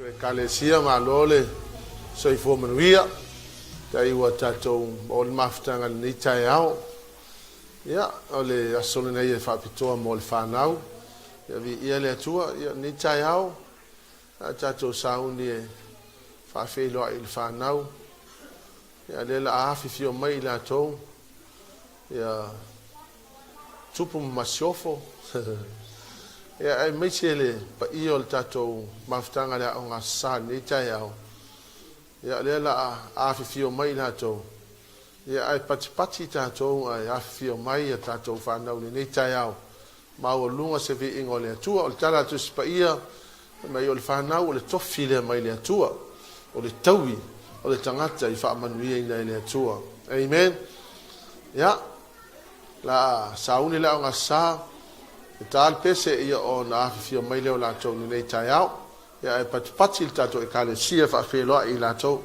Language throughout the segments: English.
Kalesia malole so ifo manuia tai wa tato ol maftanga ni tai au ya ole asole nei fa pitoa mo le fanau ya vi ia le atua ya ni tai au tato SAUNI fa felo il fanau ya le la afi fio mai la to ya tupu masiofo ya ai mechele pa iol tato maftanga le onga sa ni tai au ya le la afi fio mai la to ya ai pati tato ai afi fio mai tato fanau ni tai au ma o lunga se vi ingole Atua o tala tu spaia mai o le fanau o le tofi le mai le Atua o le taui o le tangata i fa manuia ina le Atua amen ya la SAUNI la onga sa tal pese ia o na afia mai leo la tau ni tai au ya e pati il tato e kale sia fa felo i la tau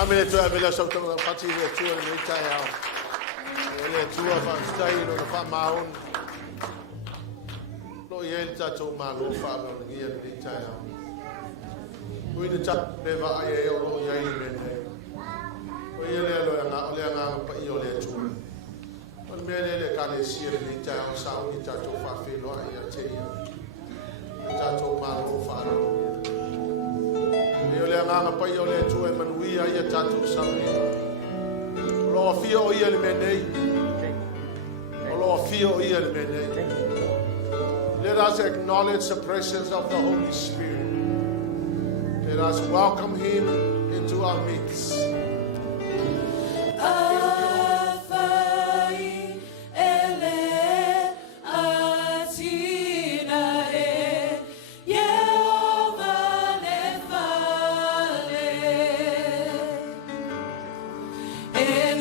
Amene tu abela sa tanga pati le tu le tai au. Le tu fa stai no fa maun. Lo yel ta to ma lo fa no ni le tai au. Kui de chat be va ai o lo yai me ne. O yele lo nga pa i o le tu. On me le ka le si le tai au sa o ta to fa fe lo ai a te ia. Ta to ma lo fa no. Io le nganga pa io le tu e manuia ia tatu SAUNI. Lo fio ia le menei. Lo fio ia le menei. Let us acknowledge the presence of the Holy Spirit. Let us welcome Him into our midst. And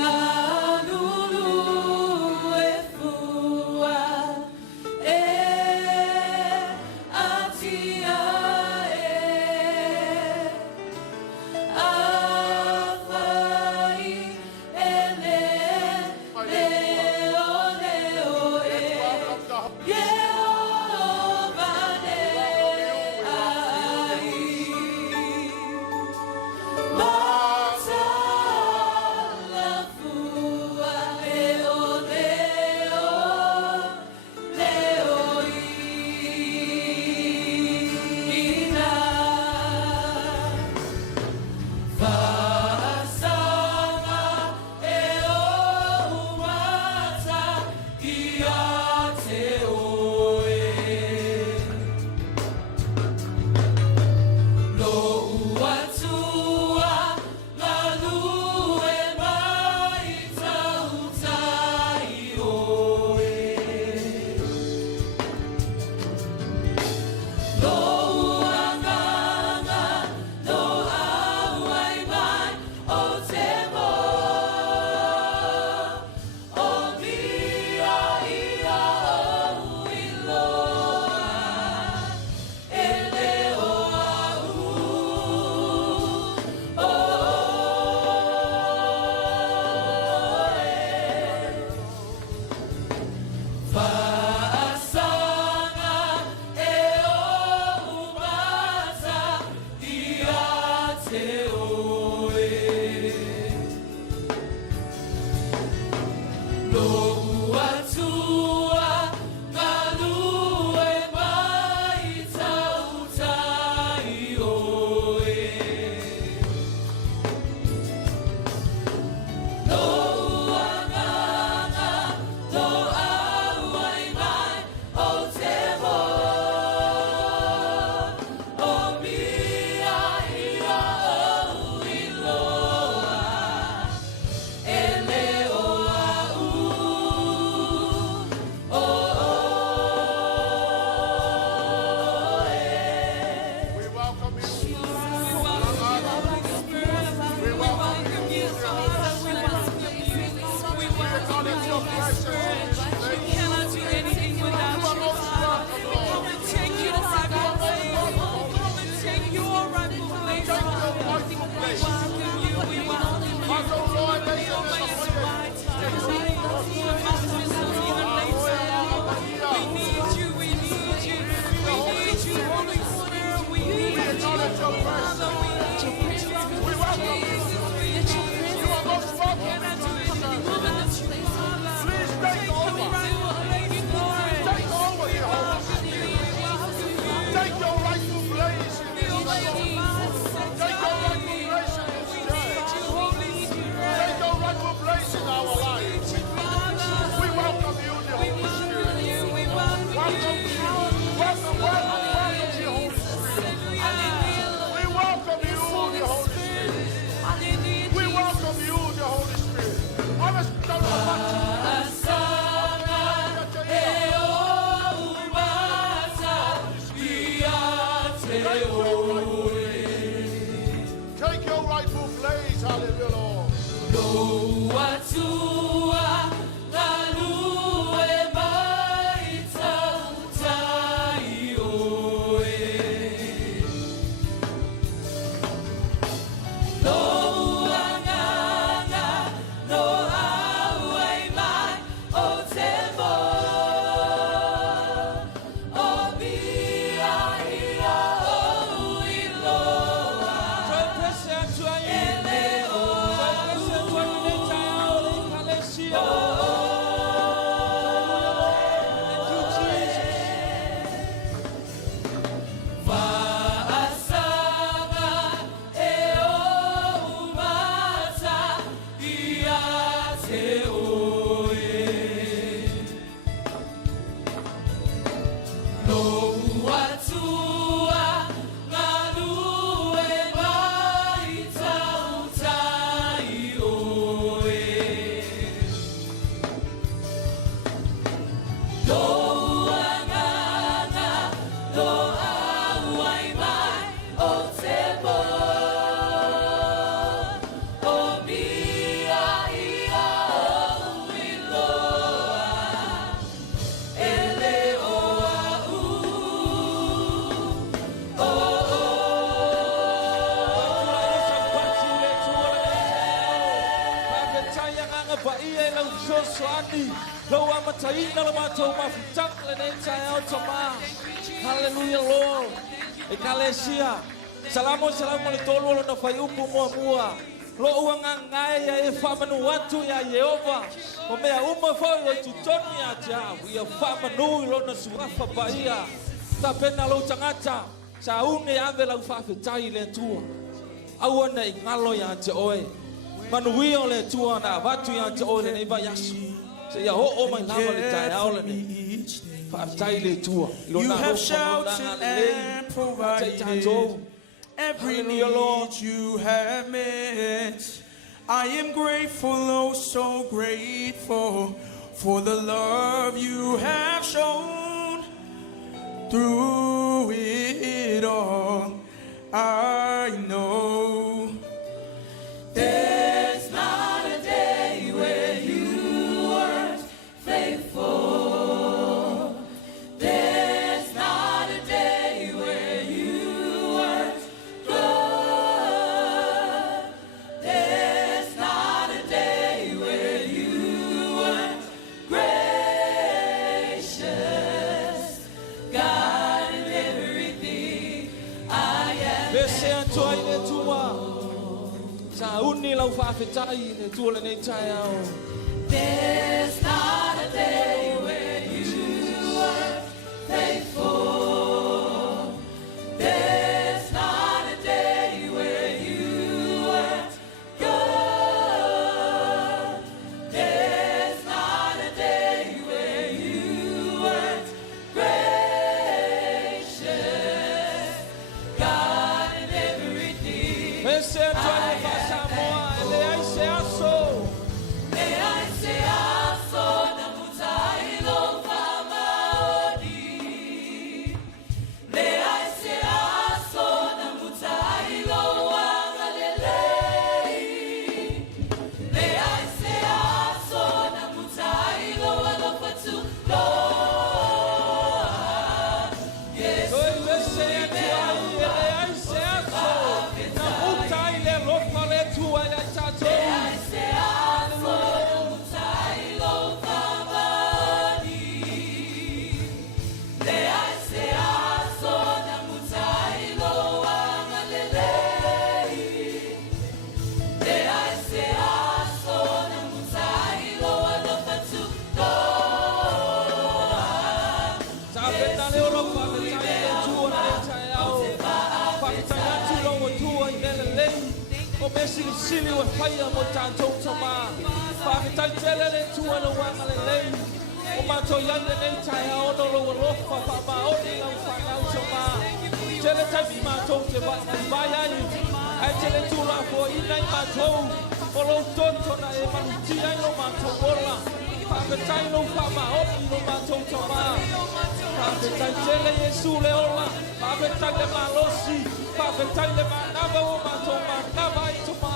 Hallelujah, Lord. Ekalesia. Salamu salamu litolo lo na fayupu mua. Lo uangangai ya efamanu watu ya Yehova. Omea fa yo tutoni ya jabu. Ya famanu lo na suafa baia. Tapena lo tangata. SAUNI ave la ufafetai le tua. Awana ingalo ya oe. Manuio le tua na watu ya oe le neva yasu. Se ya ho mai lava le tai aole ne. You have shouted and provided every need you have met. I am grateful, oh so grateful for the love you have shown. Through it all, I know there's not a day where you weren't faithful. There's not a day where you weren't good. There's not a day where you weren't gracious. God in everything I am. SAUNI lau whawhetai ne tua le nei tai au. There's not a day where you were faithful. There's not a day where you weren't good. There's not a day where you weren't gracious. God in everything. Sili wa fire mo tanto tama pa kitale le tuwa no wa malele o ma to yande ne tai o no lo rofa pa ba o ni la fa na tama tele tai ma to te ba ya ni ai tele tu la fo i nai ma to o lo tonto na e ma ti ai no ma to bola pa kitai no fa ma o ni no ma to tama pa kitai tele Yesu le ola pa kitai le ma losi pa kitai le ma na ba o ma to ma na ba i tama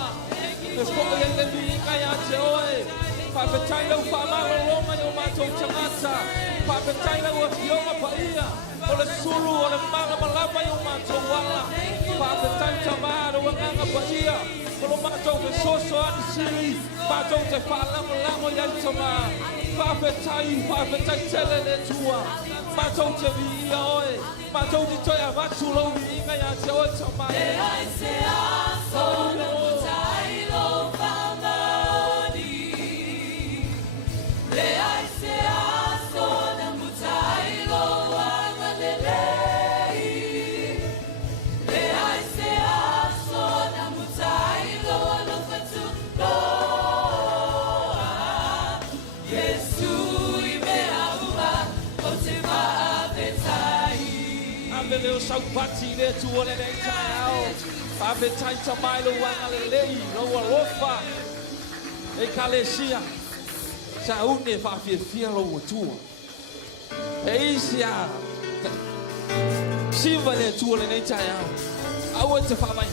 There's probably a little bit of joy. Papa China, Papa Roma, you might talk to Mata. Papa China was Yoma Paia, or the Sulu, or the Malamalapa, you might talk Walla. Papa China, or Nanga Paia, or the Mato, the Soso and the Siri, Mato, the Palamamo Yantoma. Papa China, Papa China, tell it to her. Mato, the Vioe, Mato, the Toya Vatulo, Inga Yantoma. I say, I Ropati le tuo le tau Papa China mai lo wa lei lo rofa e kalesia SAUNI fa fia lo tuo e sia si va le tuo le tau I want to fa mai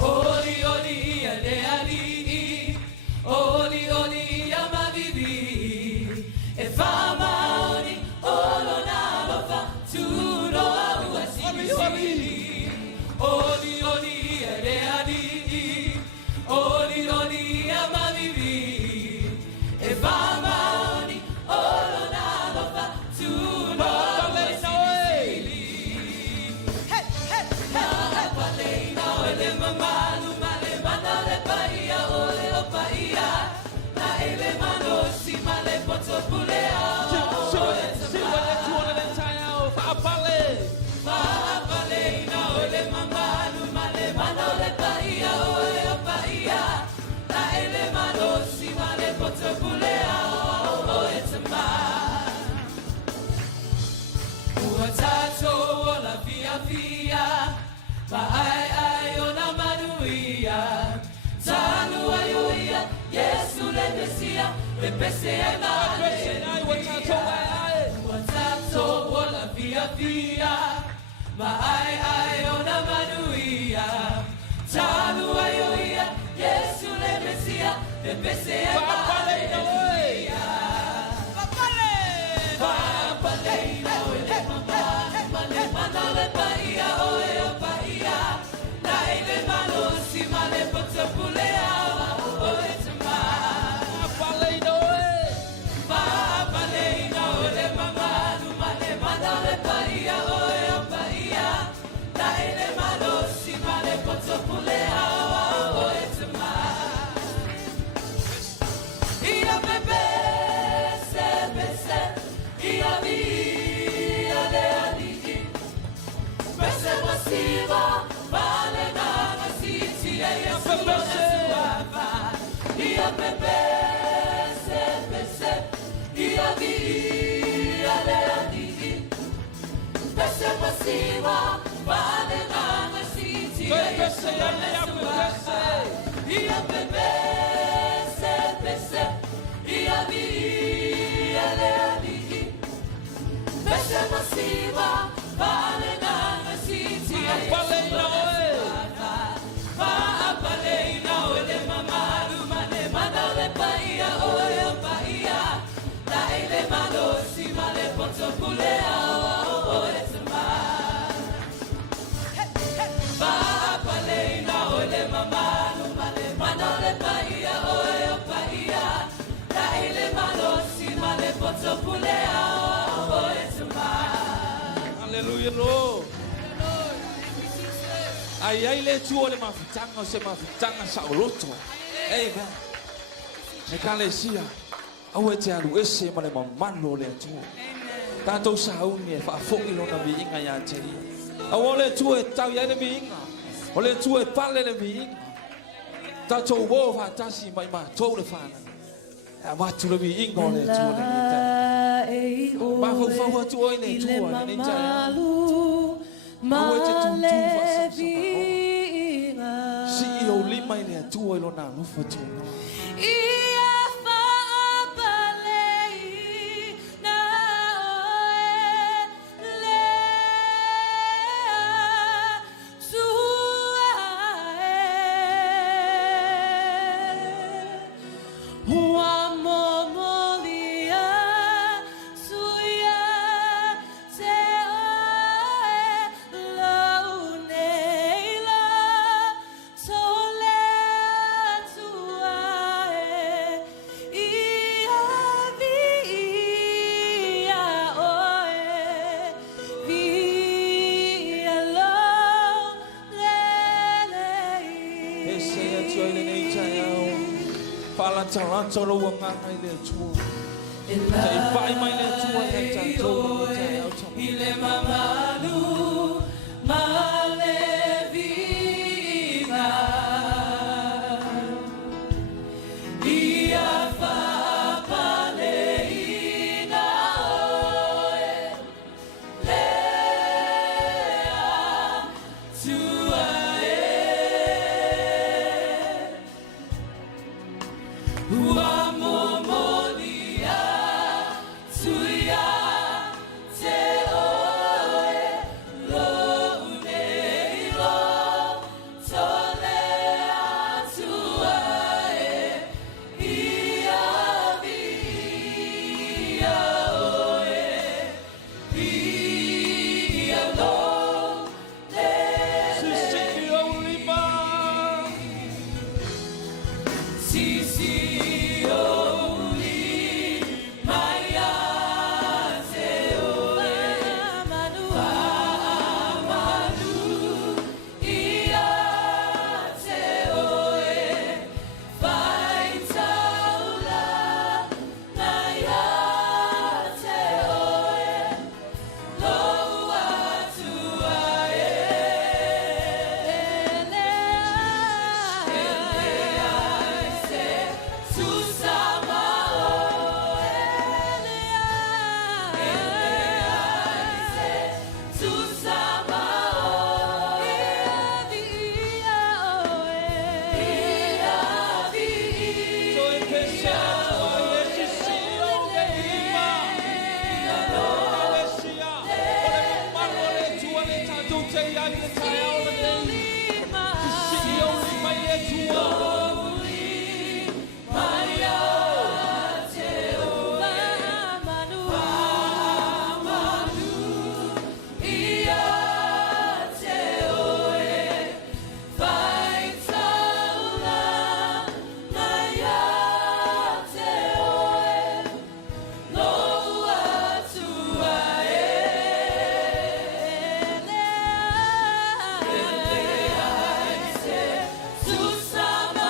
Oli oli ale ali oli oli Fama oni olo na baba tuno awasi oli oli ere ali oli oli amabibi fama oni olo na baba tuno awasi hey hey hey pale na ele mama lu male manale paia ole opaia na ele mano si male potopule Pepese na watato wala via ma ai ona manuia tanu ayoia Yesu le Mesia Pepese masiva vale nanga siti ya Yesu Suluape ia Pepese Pepese ia via leani Pepese masiva vale nanga siti ya Yesu Suluape ia Pepese Pepese ia via leani Pepese masiva vale nanga siti ya Yesu Apaleina ole mamalu mane manole paia oyo paia laei le malosi male ponzo pulea oe tama Apaleina ole mamalu mane manole paia oyo paia laei le malosi male ponzo pulea oe tama Hallelujah Lord. Ai le tuo le mafutanga se mafutanga sa oloto. Amen. Me kalesia. Au te alu ese ma le mamalo le tuo. Tatou SAUNI e fa foki lona viinga ya te. Au le tuo e tau ya le viinga. O le tuo e pale le viinga. Tatou wo fa tasi mai ma tou le fana. A watu le viinga o le tuo le nita. Ma fau tuo le tuo le nita. CEO lima ile atua ilo na lufa tu. Taranto lo wanga mai le tua. Te pai mai le tua e tanto te auto. Ile mamalu male viga. Ia fa paleina oe lea tua Uamomonia tuia te oe lo uneilo tolea tua ia via oe via lo le Sisio lima Sisi Susama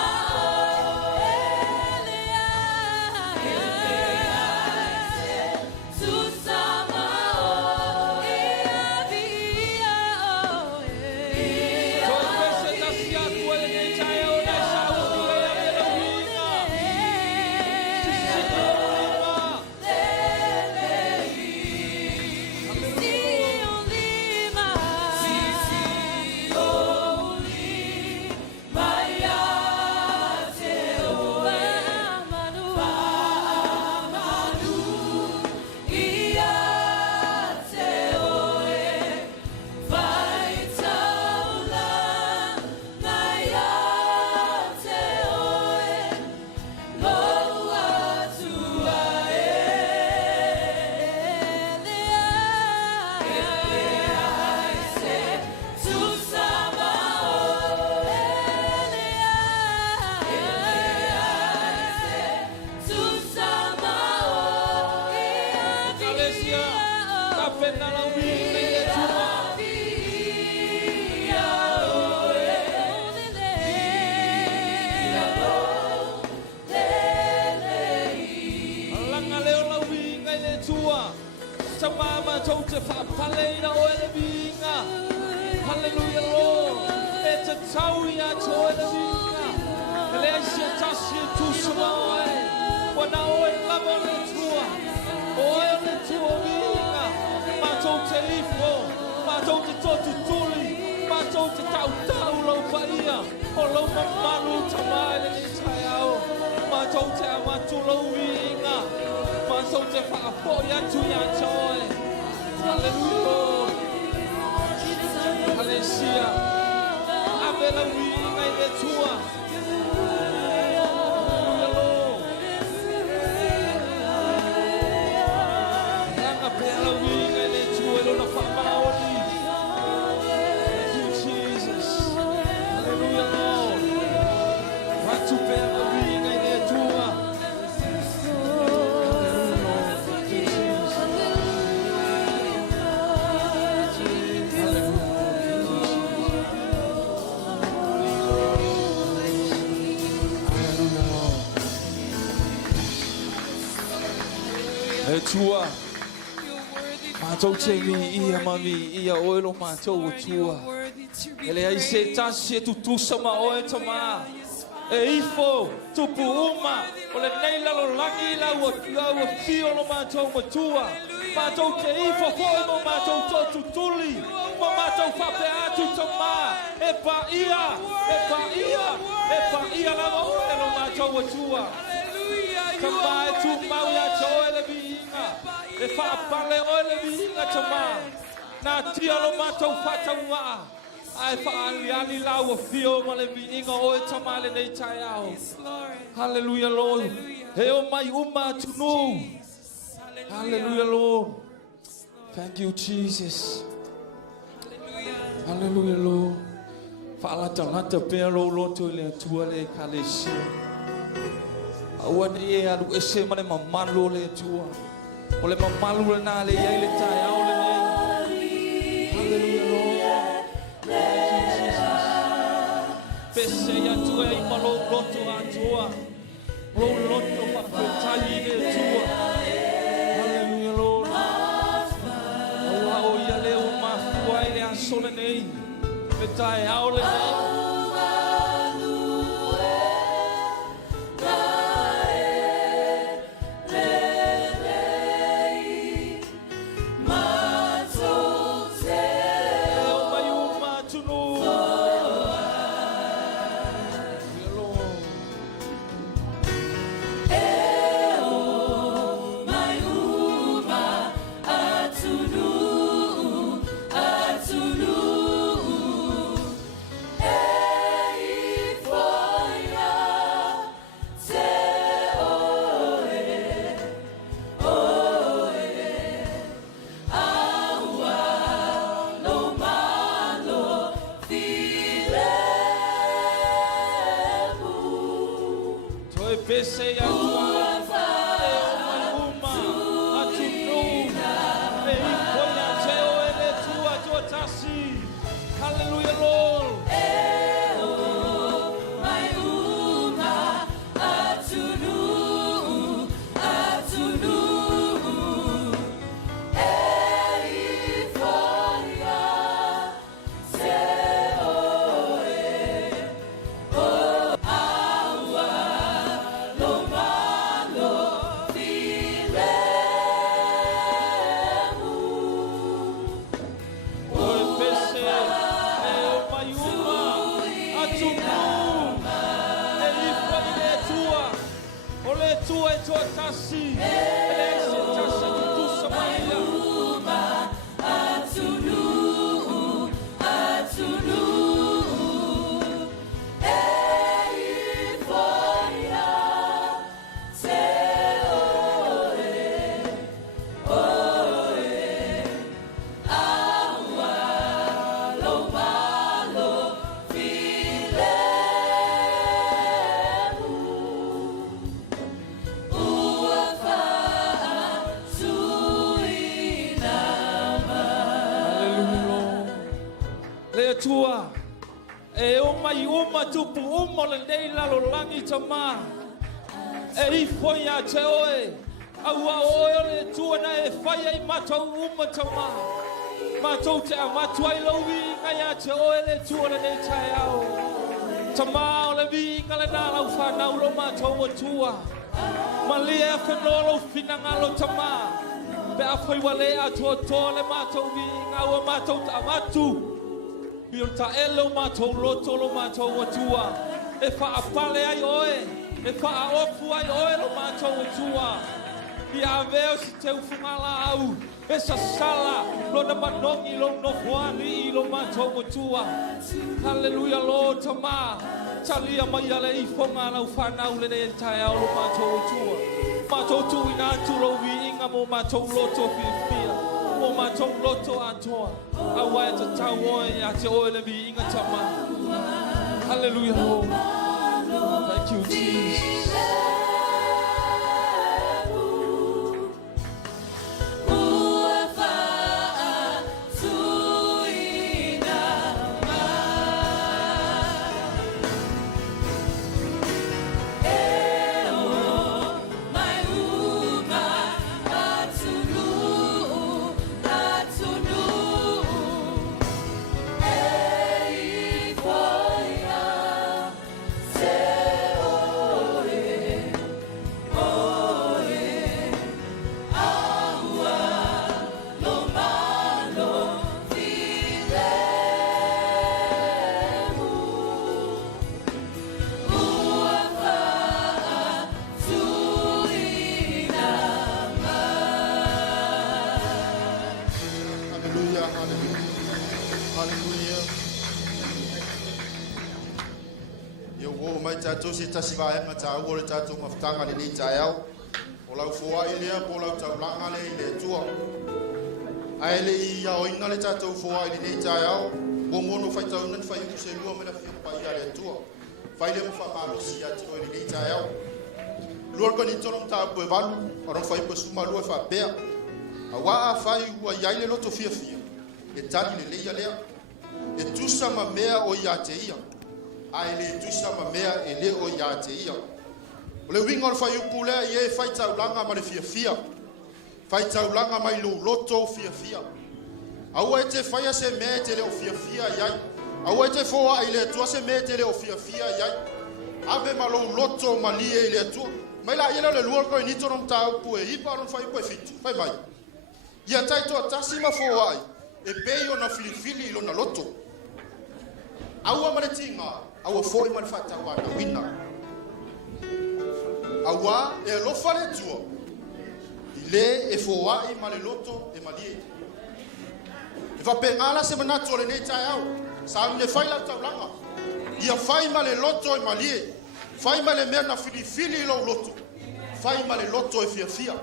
Hallelujah, Lord. It's a taui a toe le vinga. Le se tasi tu samae. Wana oe lava le tua. Oe le tua vinga. Matou te ifo. Matou te totu tuli. Matou te tau tau lau paia. O lau mamalu tamai le ni tai au. Matou te amatu lau vinga. Matou te whaapoia tu ya toe. Hallelujah, Lord. Hallelujah. Avela vinga i le tua. Hallelujah, Lord. Langa pela vinga i le tua. Lona whamaoni. Thank you, Jesus. Hallelujah, Lord. Ratu pela vinga i le tua. Tua matou te vi ia mami ia oilo matou tua ele ai se tasi tu sama oe tama e ifo tupu uma ole nei la lo langi la o fio lo matou matua matou te ifo foi mo matou totu tuli mo matou fape atu tama e pa ia la o lo matou tua tama tu mau ya choele vi e fa pale ole vinga tama na tia lo matou fataua ai fa ali la o fio mo le vinga o tama le nei tai au. Hallelujah, Lord. He o mai uma tunu. Hallelujah, Lord. Thank you, Jesus. Hallelujah, Lord. Fa la tangata pe lo to le tua le kalesia awane e alu ese mane mamalo le tua. Ole mamalu na le ai le tai au le nei. Hallelujah, Lord. Pese ya tua i malo loto atua. Lo loto pa tai le tua. Hallelujah, Lord. Ola o ia le o ma fuai le asole nei. Le tai au le nei. Pepese ya tua uma atinu e ikoya teo ele tua tasi. Hallelujah, Lord. Tua e o mai uma tupu uma le nei lalo langi tama e foi a te oe au a oe le tua na e whai ai matau uma tama Mātou te amatu ai lauwi ngai a te oe le tua le tai au. Tama o le vi ngale nā lau whanau lo mātou o tua. Malia whenolo finangalo tama. Pe a whai wale a tua toa le mātou vi ngau a mātou te amatu. I on ta elo mātou loto lo mātou o tua. E wha a pale ai oe. E wha a ofu ai oe lo mātou o tua. I a veo si te ufungala au. E sa sala lo na manongi lo no whani I lo mātou o tua. Hallelujah Lord tama. Talia mai ale I whonga lau whanau le ne tai au lo mātou o tua. Mātou tu ina tu lo vi inga mo mātou loto whiwhia. Mo mātou loto atoa. A wai ta tau oe a te oe le vi inga tama. Hallelujah Lord. Thank you Jesus. Tatou se tasi vai ma tau o le tatou mafutanga le ni tai au o lau foa I lea po lau taulanga le tua ai le ia o inga le tatou foa I ni tai au o mono fai tau nan fai u se lua me na fipa ia le tua fai le mo fa malosi ati o ni tai au lua ko ni tono ta po valu o ron fai po suma lua fa pea a wa fai ua ia le loto fia e tani le ia lea e tusa ma mea o ia te ia ai le tusa ma mea e le o ia te ia o le winga o fai upu lea I e fai taulanga ma le fia fai taulanga mai lo loto fia au e te fai se mea te le o fia iai au e te foa I le tua se mea te le o fia iai ave ma lo loto ma lie I le tua mai la ia le lua ko I nito non ta upu e ipa non fai po fitu fai mai ia tai to tasi ma foa ai e pei o na filifili lo na loto au ma le tinga au foi mal fatta wa na winna awa e lo fale tua ile e foa I male loto e malie e va pengala se manato le nei tai au sa me fai la taulanga ia fai male loto e malie fai male me na filifili lo loto fai male loto e fia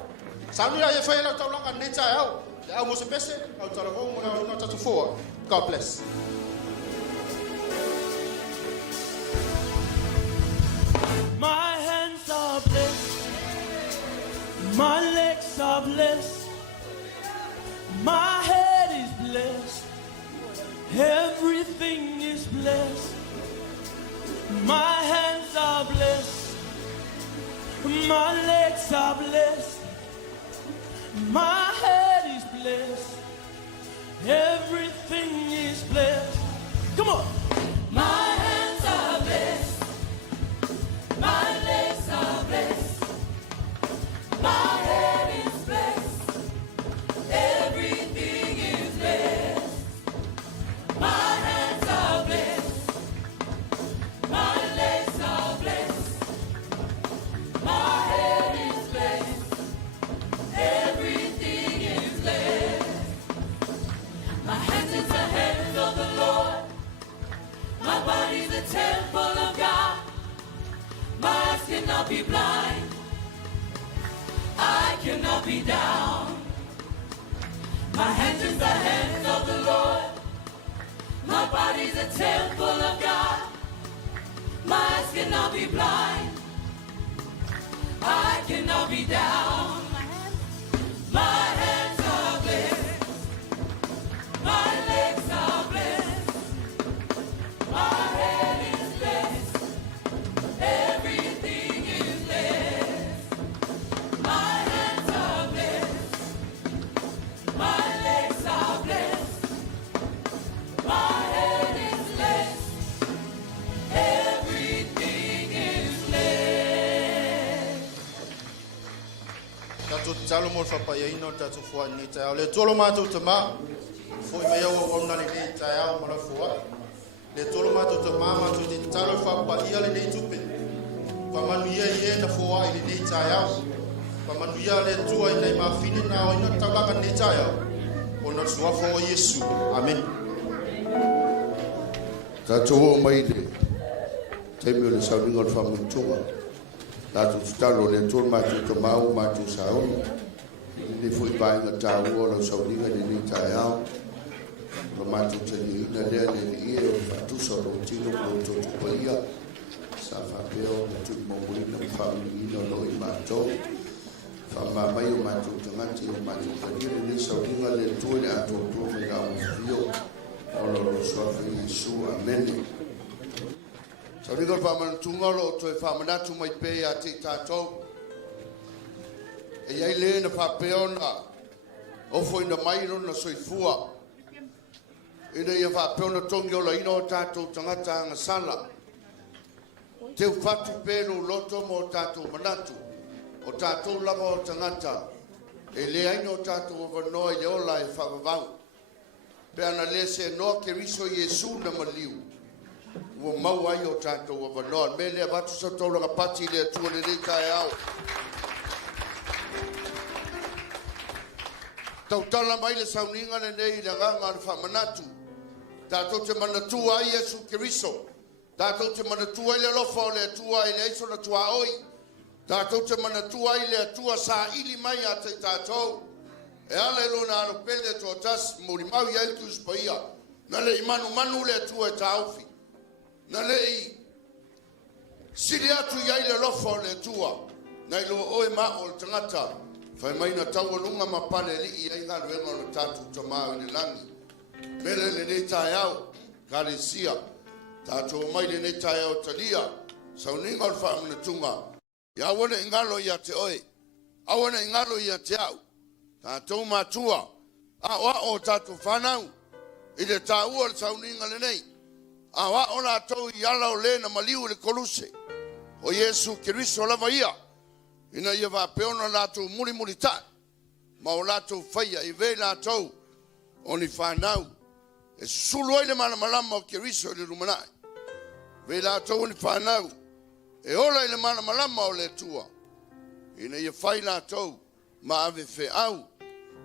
sa me ia fai la taulanga nei tai au au mo se pese au tala mo na tatu foa God bless. My hands are blessed, my legs are blessed, my head is blessed, everything is blessed. My hands are blessed, my legs are blessed, my head is blessed, everything is blessed. Come on. My hands are blessed. My legs are blessed. My head is blessed. Everything is blessed. My hands are blessed. My legs are blessed. My head is blessed. Everything is blessed. My hands is the hands of the Lord. My body's a temple of God. My eyes cannot be blind. I cannot be down. My hands is the hands of the Lord. My body's a temple of God. My eyes cannot be blind. I cannot be down. My hands are blessed. My legs are blessed. My head is blessed. Everything is blessed. My hands are blessed. My legs are blessed. talo mo fa pa ino tatu fua ni ta le tolo mato tama foi me yo ona le ni ta ya mo la fua le tolo mato tama ma tu di talo fa pa ia le ni tupe pa manu ye na fua ile ni ta ya pa manu ia le tua ile ma fini na ina ta ba ni ta ya ona sua fo Yesu amen tatu o mai le temi le sauni ngol fa mo tua tatu talo le tolo mato tama o mato SAUNI ni foi pai na ta o lo sauni ni ta ya lo mato teni na le ia o fatu so lo tino ko to poia sa fa peo na tu mo mo na fa ni no lo i mato fa ma mai o mato tangati o mato teni ni sauni le tu le ato tu me ga o fio o lo so fa Yesu amen. Sauni ko fa man tu ngolo to fa mana tu mai pe a ti tato e ai le na fa peo na o foi na mai no na soifua ina ia fa pona tongi o la ino tato tangata nga sala te fatu pelo loto mo tato manatu o tato lava o tangata e le aino tato o no e ola e fa vau pe ana le se no ke riso Yesu na maliu o mau ai o tato o no me le vatu sa tolo ka pati le tu le kai au tau tala mai le sauninga le nei le ganga le fa manatu tato te manatua ai Yesu Kiriso tato te manatua ai le lofa le tua ai le iso na tua oi tato te manatua ai le tua sa ili mai a te tato e ale lo na no pele to tas muri mau ia tu spaia na le imanu manu le tua taufi na le i sili atu ia le lofa le tua na lo oi ma o tangata fai mai na tau lunga ma pale li ia nga luenga no tatu tama i le langi mele le ne taiao kalesia tato mai le ne taiao talia sauninga o fa mna tunga ya wona ingalo ya te oi a wona ingalo ya te au tato matua a wa o tato fanau i le tau o sauninga le nei a wa ona tau yala o le na maliu le koluse o Yesu Kiriso lava ia ina ia va peona lato muri muri ta ma o lato faia i ve lato oni fanau e sulu ile mana malama o Kiriso le rumanai ve lato oni fanau e ola ile mana malama o le tua ina ia fai lato ma ave fe au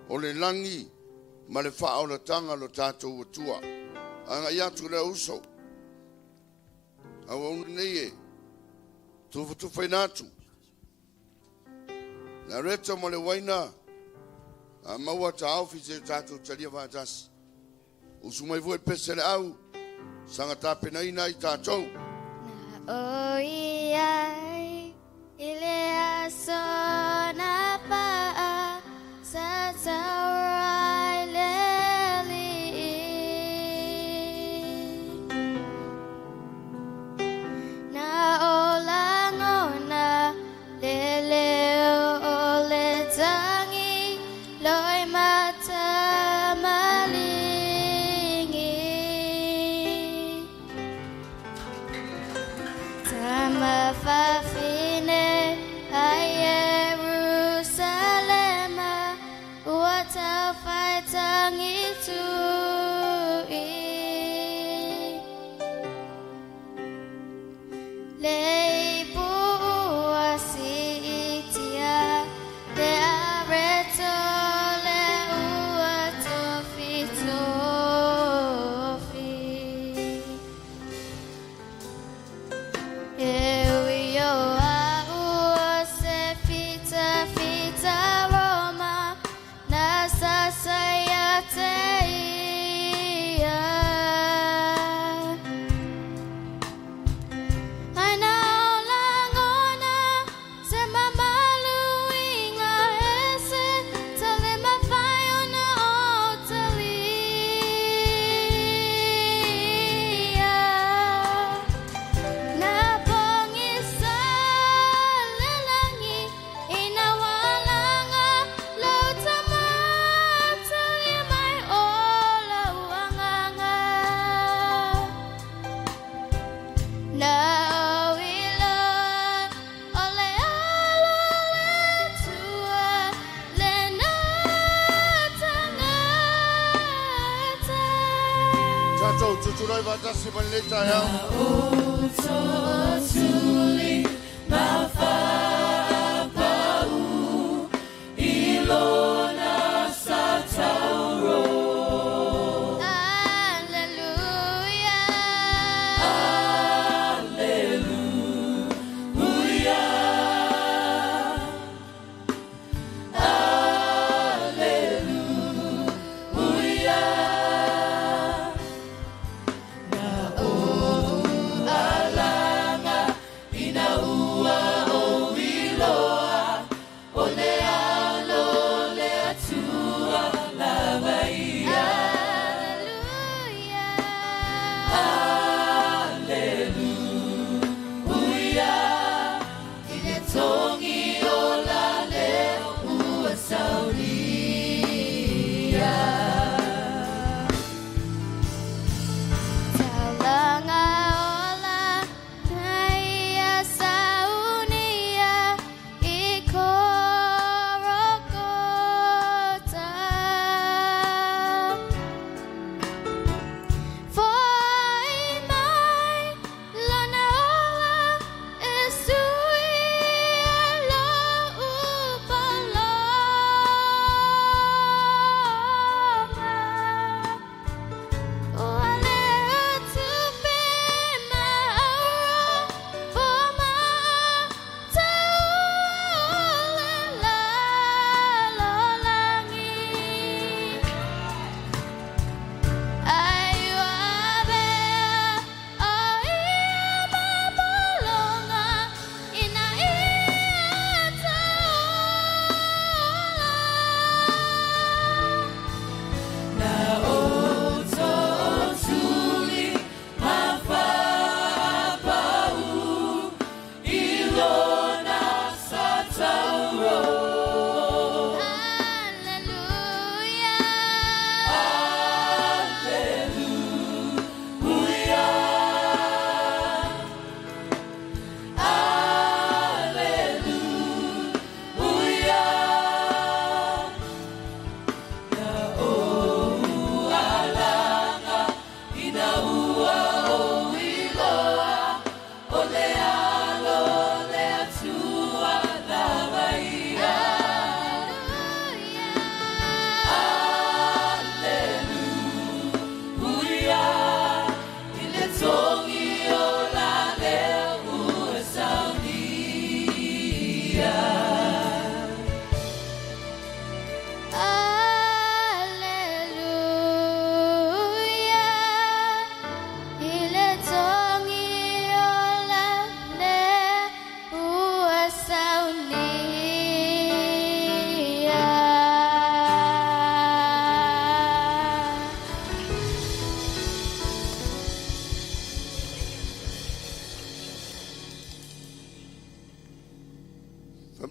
o le langi ma le fa o la tanga lo tato o tua anga ia tu le uso au nei tu fai natu na reto mo le waina a maua ta office tato talia vatas usumai vo pese le au sanga tape na ina i tato na oi ai ile asona pa sa saurai leli na ola ngona lele Here we are. turai vatasi manileta yao. Tuli mafapau ilona satauro. Hallelujah.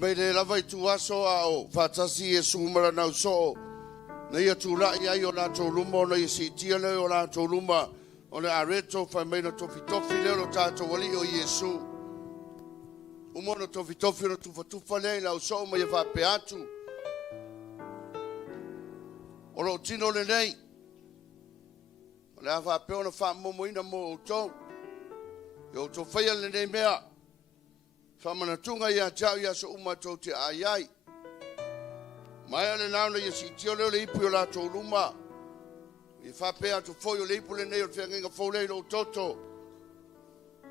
Pepese lava i tuaso a o fatasi e sumara nau so. Na ia tūrai ai o nātou luma o na ia sitia leo o nātou luma o na areto whai na tofi tofi leo no tātou wali o Iesu. Umo na tofi tofi na tufa lei lau so ma ia whape atu. O lo tino le nei. O na whape o na wha momoina mo o tau. Yo to whaia le nei mea. Whamanatunga ia tau ia so umatou te ai. Mai ale nauna ia si tio leo le ipu o la tō luma. I whapea atu foi o le ipu le nei o te whengenga fōlei lo toto.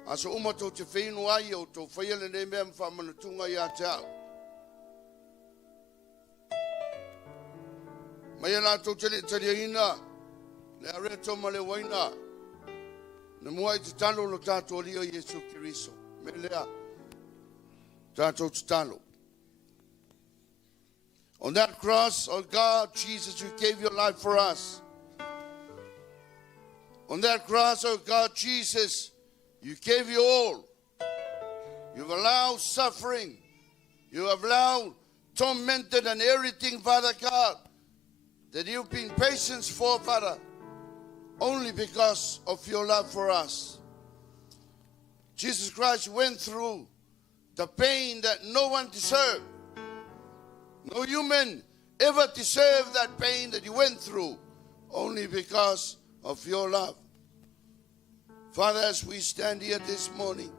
Aso umatou te whinu ai o tō whaia le nei mea mwhamanatunga ia tau. Mai ala tō te ina. Le areto ma le waina. Na mua i te talo lo tātou Alii o Iesu Kiriso. Me lea. Tātou te talo. On that cross, oh God, Jesus, you gave your life for us. On that cross, oh God, Jesus, you gave your all. You've allowed suffering. You have allowed tormented and everything, Father God, that you've been patient for, Father, only because of your love for us. Jesus Christ went through the pain that no one deserved. No human ever deserved that pain that you went through, only because of your love. Father, as we stand here this morning,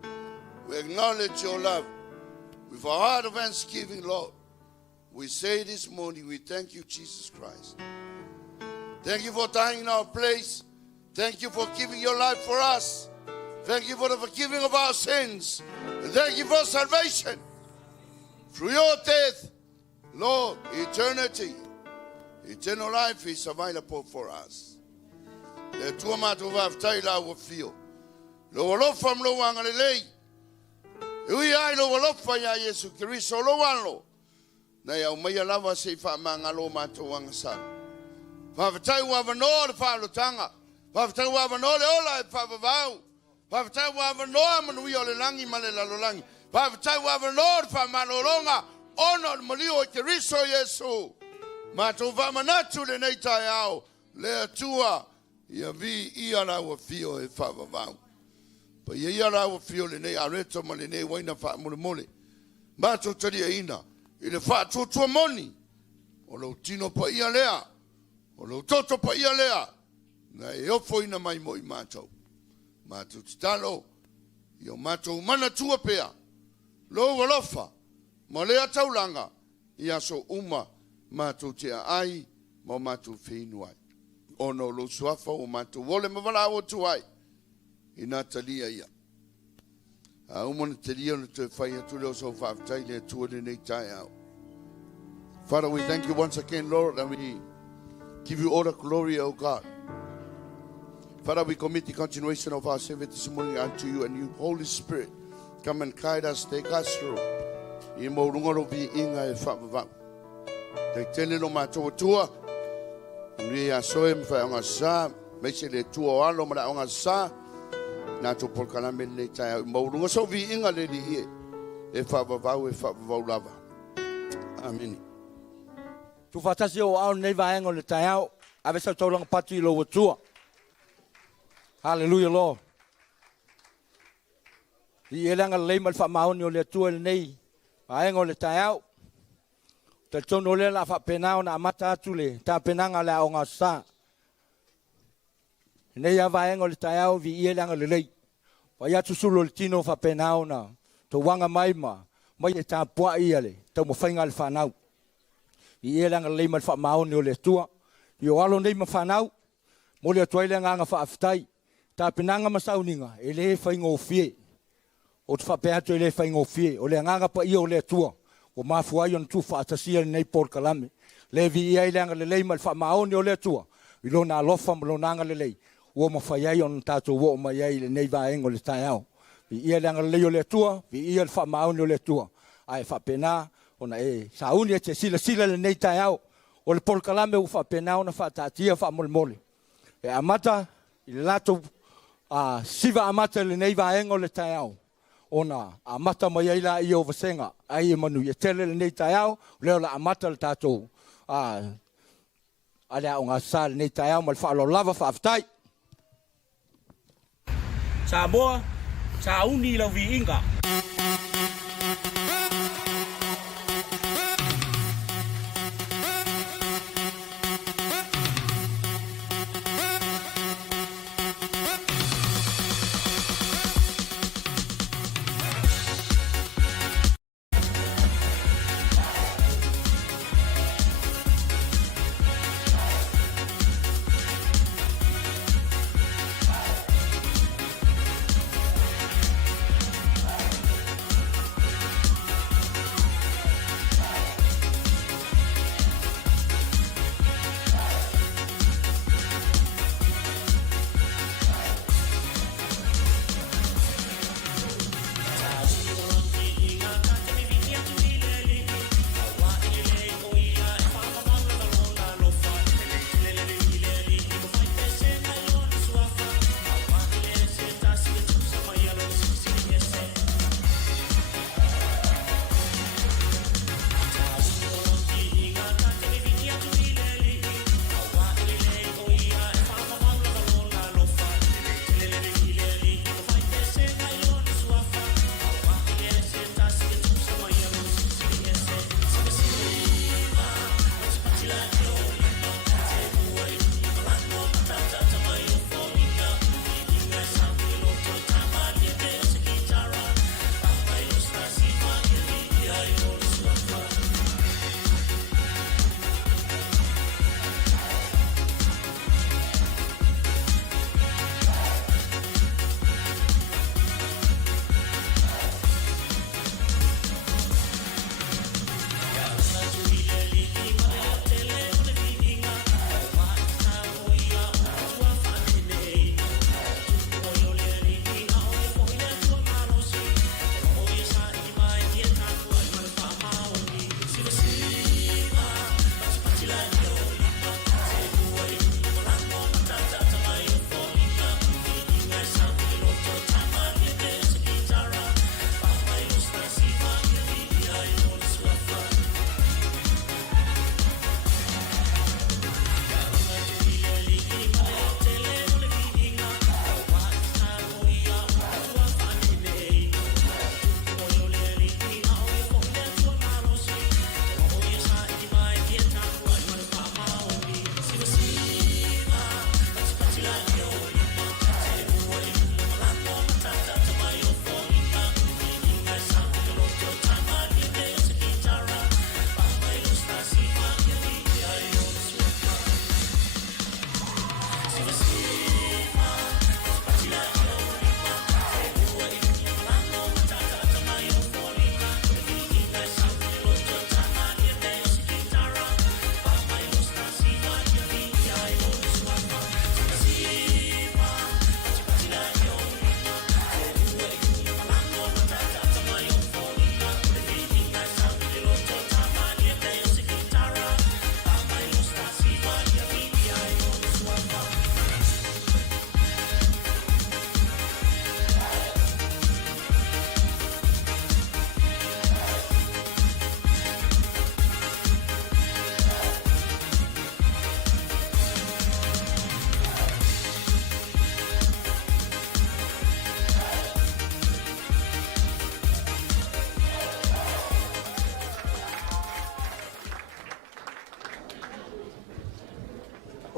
we acknowledge your love with a heart of thanksgiving, Lord. We say this morning, we thank you, Jesus Christ. Thank you for dying in our place. Thank you for giving your life for us. Thank you for the forgiving of our sins. And thank you for salvation. Through your death, Lord, eternity, eternal life is available for us. Le tua mātua vaftai la wa fio. Lo walofa mlo wanga lelei. Ui ai lo walofa ya Yesu Kiriso lo walo. Na ya umaya lava se fa mangalo mātua wanga san. Vaftai wa vano le fa lutanga. Vaftai wa vano le ola e fa vavau. Vaftai wa vano amanui o le langi male la lo langi. Vaftai wa vano le fa malolonga. Ono le molio e Kiriso Yesu. Mātua vamanatu le nei tai au. Le atua. Ia vi ia la wa fio e fa vavau. Pa ia la wa fio le nei areto ma le nei waina fa mole mole. Mātua tari e ina. I le fa tua moni. O lo tino pa ia lea. O lo toto pa ia lea. Na e ofo ina mai mo I mātou. Mātou titalo. Io mātou mana tua pea. Lo walofa. Ma lea taulanga. Ia so uma. Mātou te ai. Ma mātou whenua. Ono lo suafa o mātou. Wole mawala o tuai. Ina talia ia. A umana talia na te whai atu leo so whaafitai le tua le nei tai au. Father, we thank you once again, Lord, and we give you all the glory, O God. Father, we commit the continuation of our service this morning unto you, and you, Holy Spirit, come and guide us, take us through. I mo rungaro vi inga e whaavavau. Te tene no mātou tua, Nui a soe mwhai onga sa, meise le tua o alo mara onga sa, nā tō polkalame le tai au. Maurunga so vi inga le li ie, e whaavavau lava. Amen. Tu whatasi o au nei vaenga le tai au, ave sa tauranga patu I lo watua. Hallelujah, Lord. I elanga le mal whamaoni o le atua le nei, vaenga o le tai au. Te tono le la whapenao na amata atu le, ta penanga le aonga sa. Nei a vaenga o le tai au vi elanga le lei. Wai atu sulo le tino whapenao na, to wanga mai ma, mai e ta pua ia le, tau mo whainga le whanau. I elanga le mal whamaoni o le atua. I o alo nei ma whanau, mo le atua ilenga anga whaafitai. Ta penanga masauninga, e le whainga o fie. O te whapeato e le whainga o fie, o le anganga pa ia o le atua. O mafuai on tu whaatasia nei polkalame. Le vi ia ilenga le lei mal whamaoni o le atua. I lona alofa ma lonanga le lei. Ua mawhaiai on tātou wo o mai ai le nei vaenga o le tai au. Vi ia ilenga le lei o le atua, vi ia le whamaoni o le atua. Ai whapena, ona e SAUNI e te sila le nei tai au. O le polkalame u whapena ona whaatatia whamole mole. E AMATA, I le lato siva AMATA le nei vaenga o le tai au. Ona AMATA mai ai la I o VASEGA ai e manu ia tele le nei tai au leo la AMATA le tātou ale a ngā sā le nei tai au ma le whaalo lava whaafitai Samoa SAUNI lau VIIGA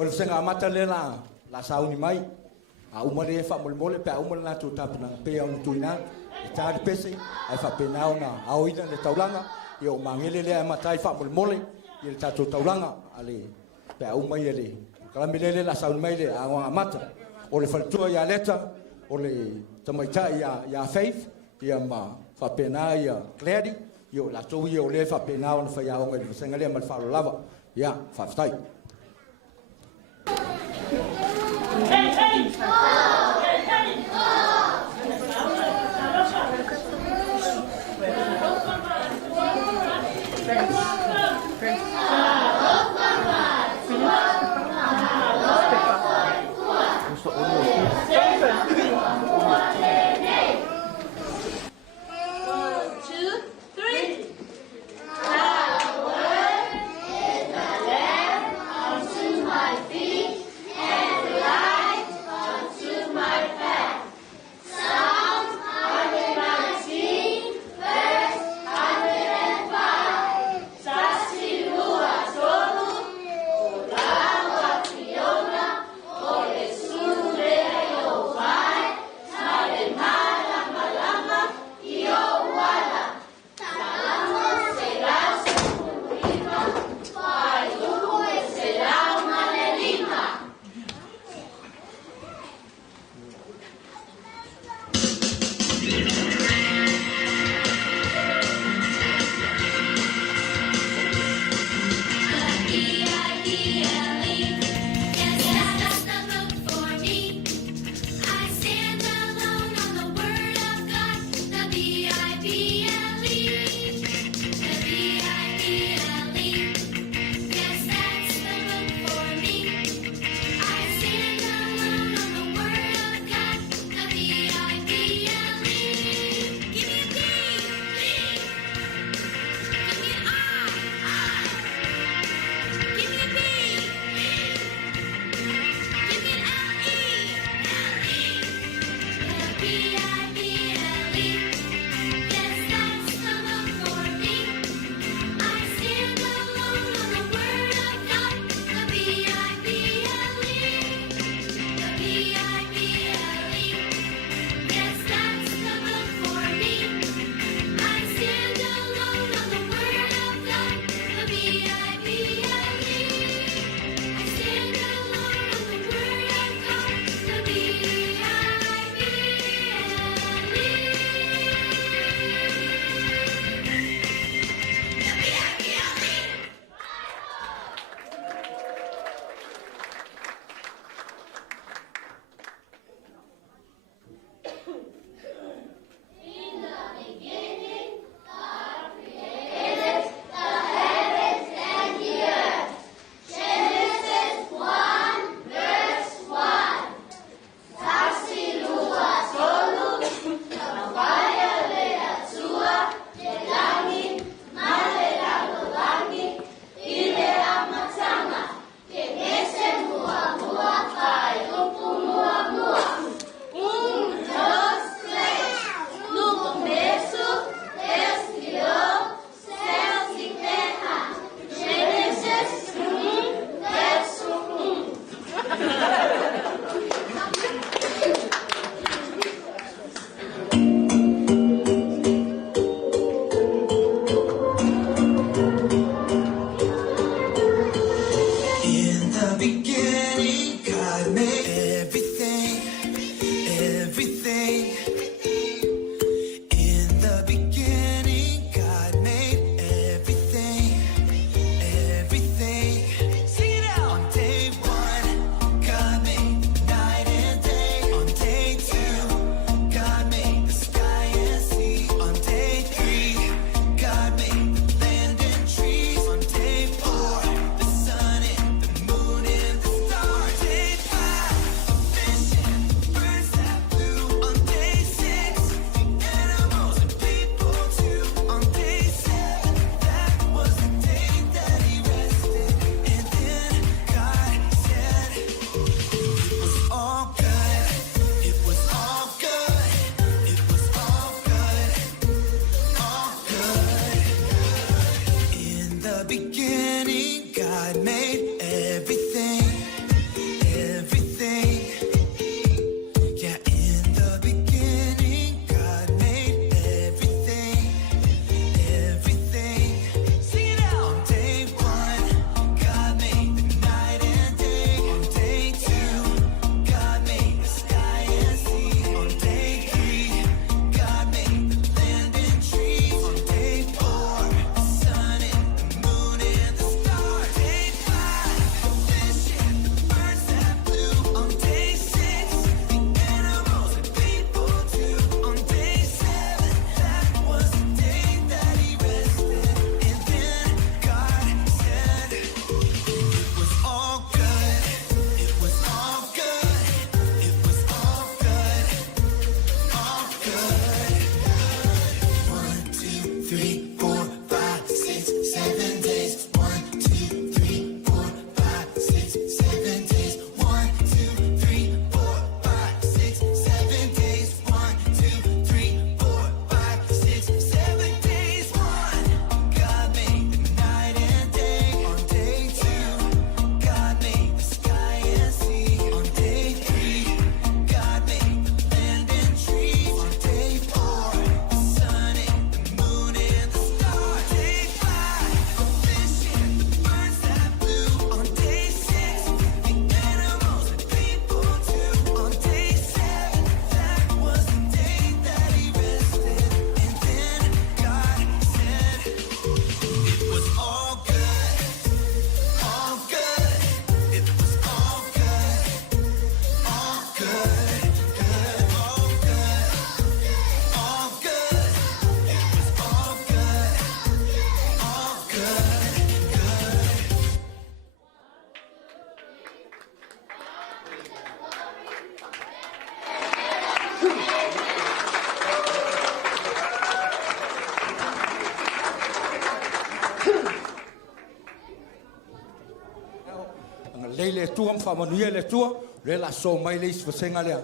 o le senga amata le la sauni mai a umare fa mole pe a umare na tu tapna pe on tuina e ta pese ai fa pena ona a oina le taulanga e o mangele le amata fa mole i le tatu taulanga ale pe a umai le kala milele la sauni mai le a amata o le faltua ia leta o le tamaita ia faith ia ma fa pena ia clearly io la to io le fa pena ona fa ia o le senga le mal fa lava ia fa stai. le tua whamanuia le tua, le la so mai le isi whasenga lea.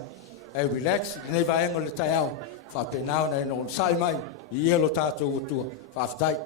E relax, nei vaenga le tai au, whapenao nei no sai mai, I elo tātou o tua, whaftai.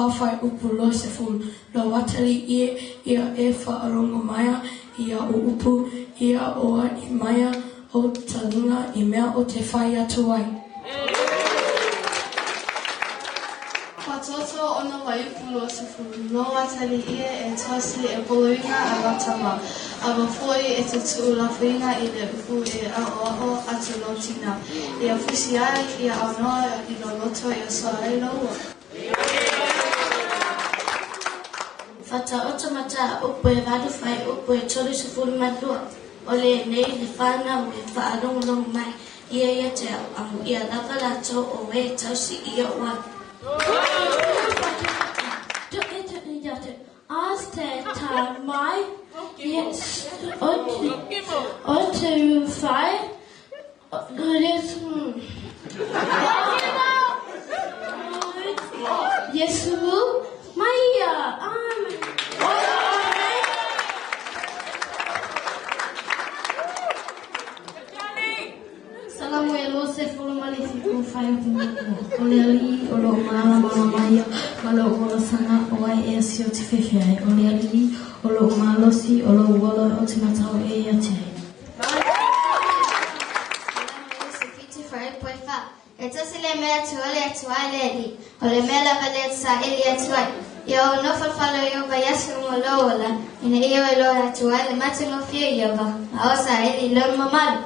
Afai upu se ful lo watali ia e whaarongo maia ia o upu ia oa I maia o talunga I mea o te whai atu ai. Whatoto ona wai upu lo se ful lo watali ia e tosi e poloinga a watama a wafoi e tutu lawhinga I le upu e a oaho atu lo tina. Ia fusi ai ia anoa I lo loto ia soa ai loa. Fata otamata upo e vadu fai upo e tolu se fulu matua. Ole nei le whana o e whaalong long mai. Ia te amu ia lava lato o e tausi ia oa. As te ta mai. Yes. O te whai. Yes. Maia, Salamu elo se fulu malisi ku fai ku Olioli o lo mala Maia malo o sana o ai e si o te fefeai Olioli o lo malo si o lo wala o te matau e ia te E tosi le mea tuale atuai le li, o le mea lava le sa ili atuai. Ia no falfalo ia va yasu mo lola, ina ia va lo atuai le matu no fia ia va. A osa ili lo mamalu.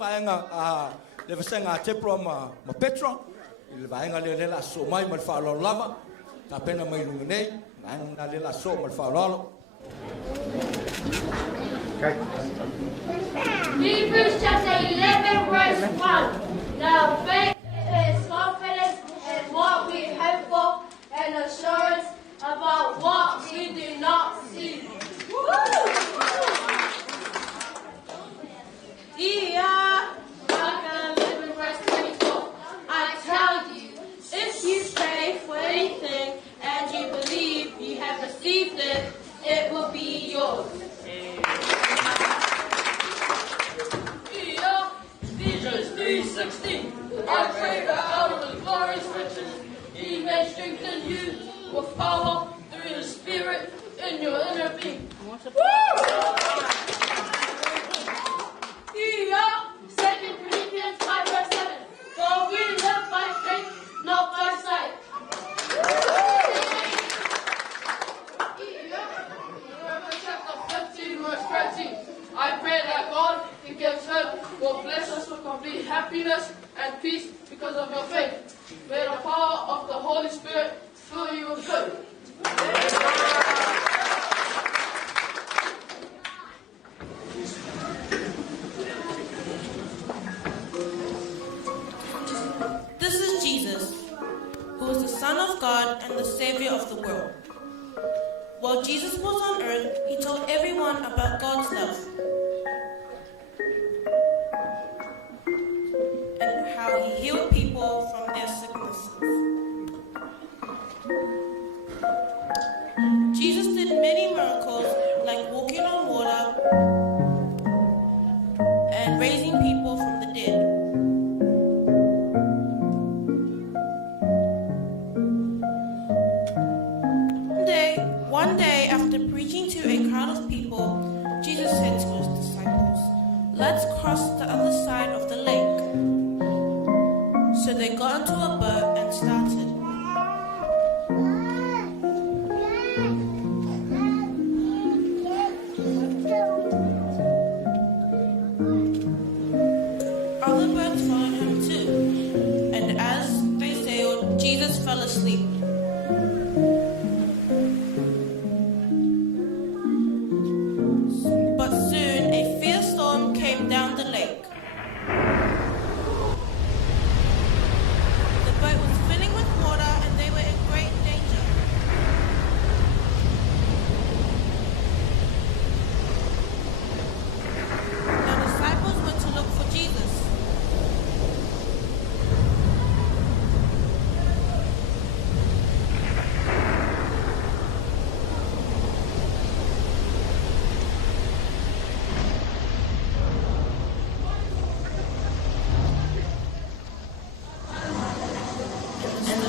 vaenga le vasenga tepro ma Petra le vaenga le la so mai ma fa lo lava ta pena mai lunga nei na le la so ma fa lo Hebrews chapter 11 verse 1. Now faith is confidence in what we hope for and assurance about what we do not see. Chapter 11 verse 24. I tell you, if you pray for anything and you believe you have received it, it will be yours. Ephesians 3:16. I pray that out of the glorious riches He may strengthen you with power through His Spirit in your inner being. 2 Corinthians 5 verse 7. For we live by faith, not by sight. Romans chapter 15 verse 13. I pray that God, who gives hope, will bless us with complete happiness and peace because of your faith. May the power of the Holy Spirit fill you with hope. This is Jesus, who is the Son of God and the Savior of the world. While Jesus was on earth, He told everyone about God's love and how He healed people from their sicknesses. Jesus did many miracles like walking on water and raising people from the dead. One day, after preaching to a crowd of people, Jesus said to His disciples, "Let's cross the other side of the lake." So they got into a boat and started. Other boats followed Him too, and as they sailed, Jesus fell asleep.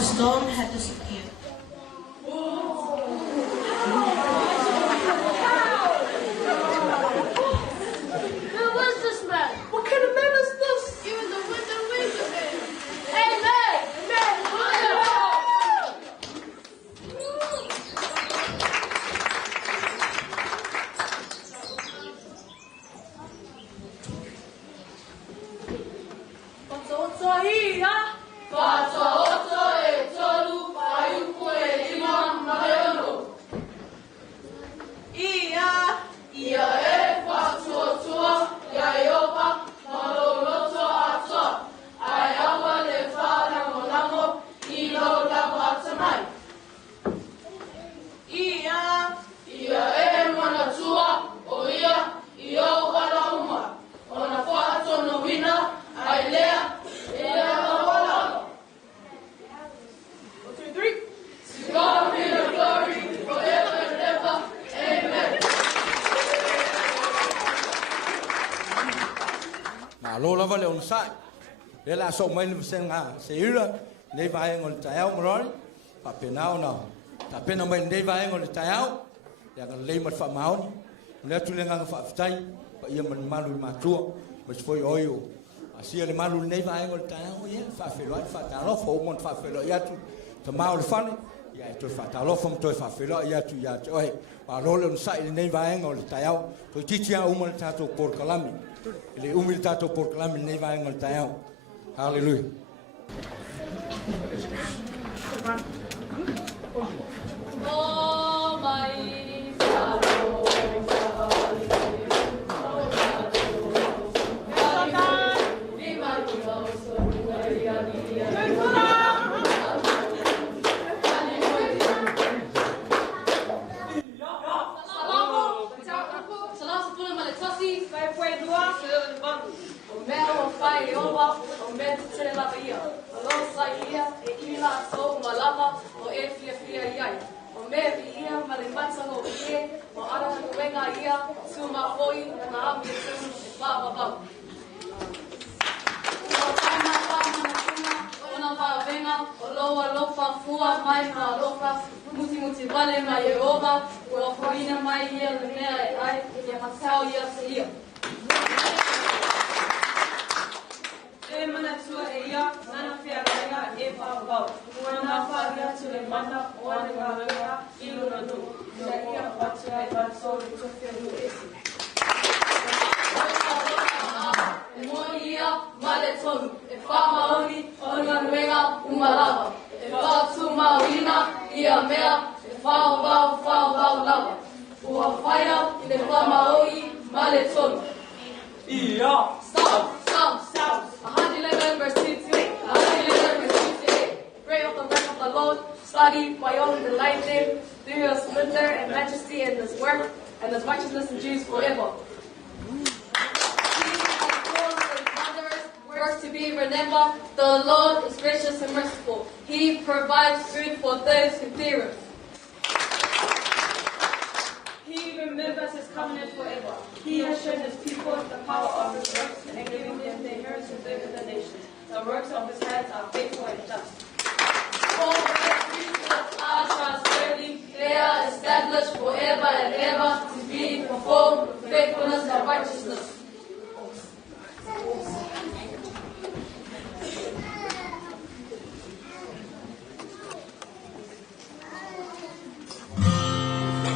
Storm had disappeared. Who was this man? What kind of man is this? Even the wind and waves obey him. Amen! Lola vale on sai. Le la so mai le senga se ira nei vai ngol taiao ngol pa penao na. Ta pena mai nei vai ngol taiao. Ya kan le mat fa mau. Le tu le ngang fa ftai pa ia man malu matua. Mas foi oio. Asia le malu nei vai ngol taiao ia fa felo fa ta lo fo mon fa felo ia tu. Ta mau le fani. Ya tu fa ta lo fo to fa felo ia tu ya oi. Pa lo le sai nei vai ngol taiao. To titia umon ta to por kalami. Le umil tato proclame nei vai ngal tao. Hallelujah. Oh my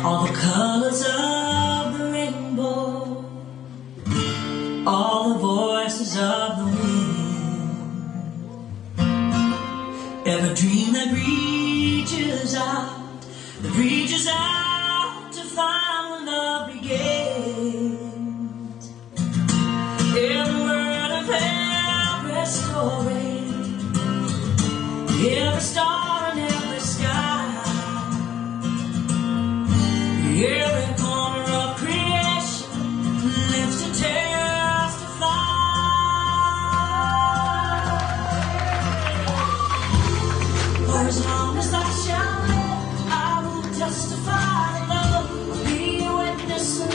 All the colors of the rainbow, all the voices of the wind, every dream that reaches out to find the love begins. Every word of every story, every star and every sky, every corner of creation lives to testify. For as long as I shall live, I will testify the love, be a witness and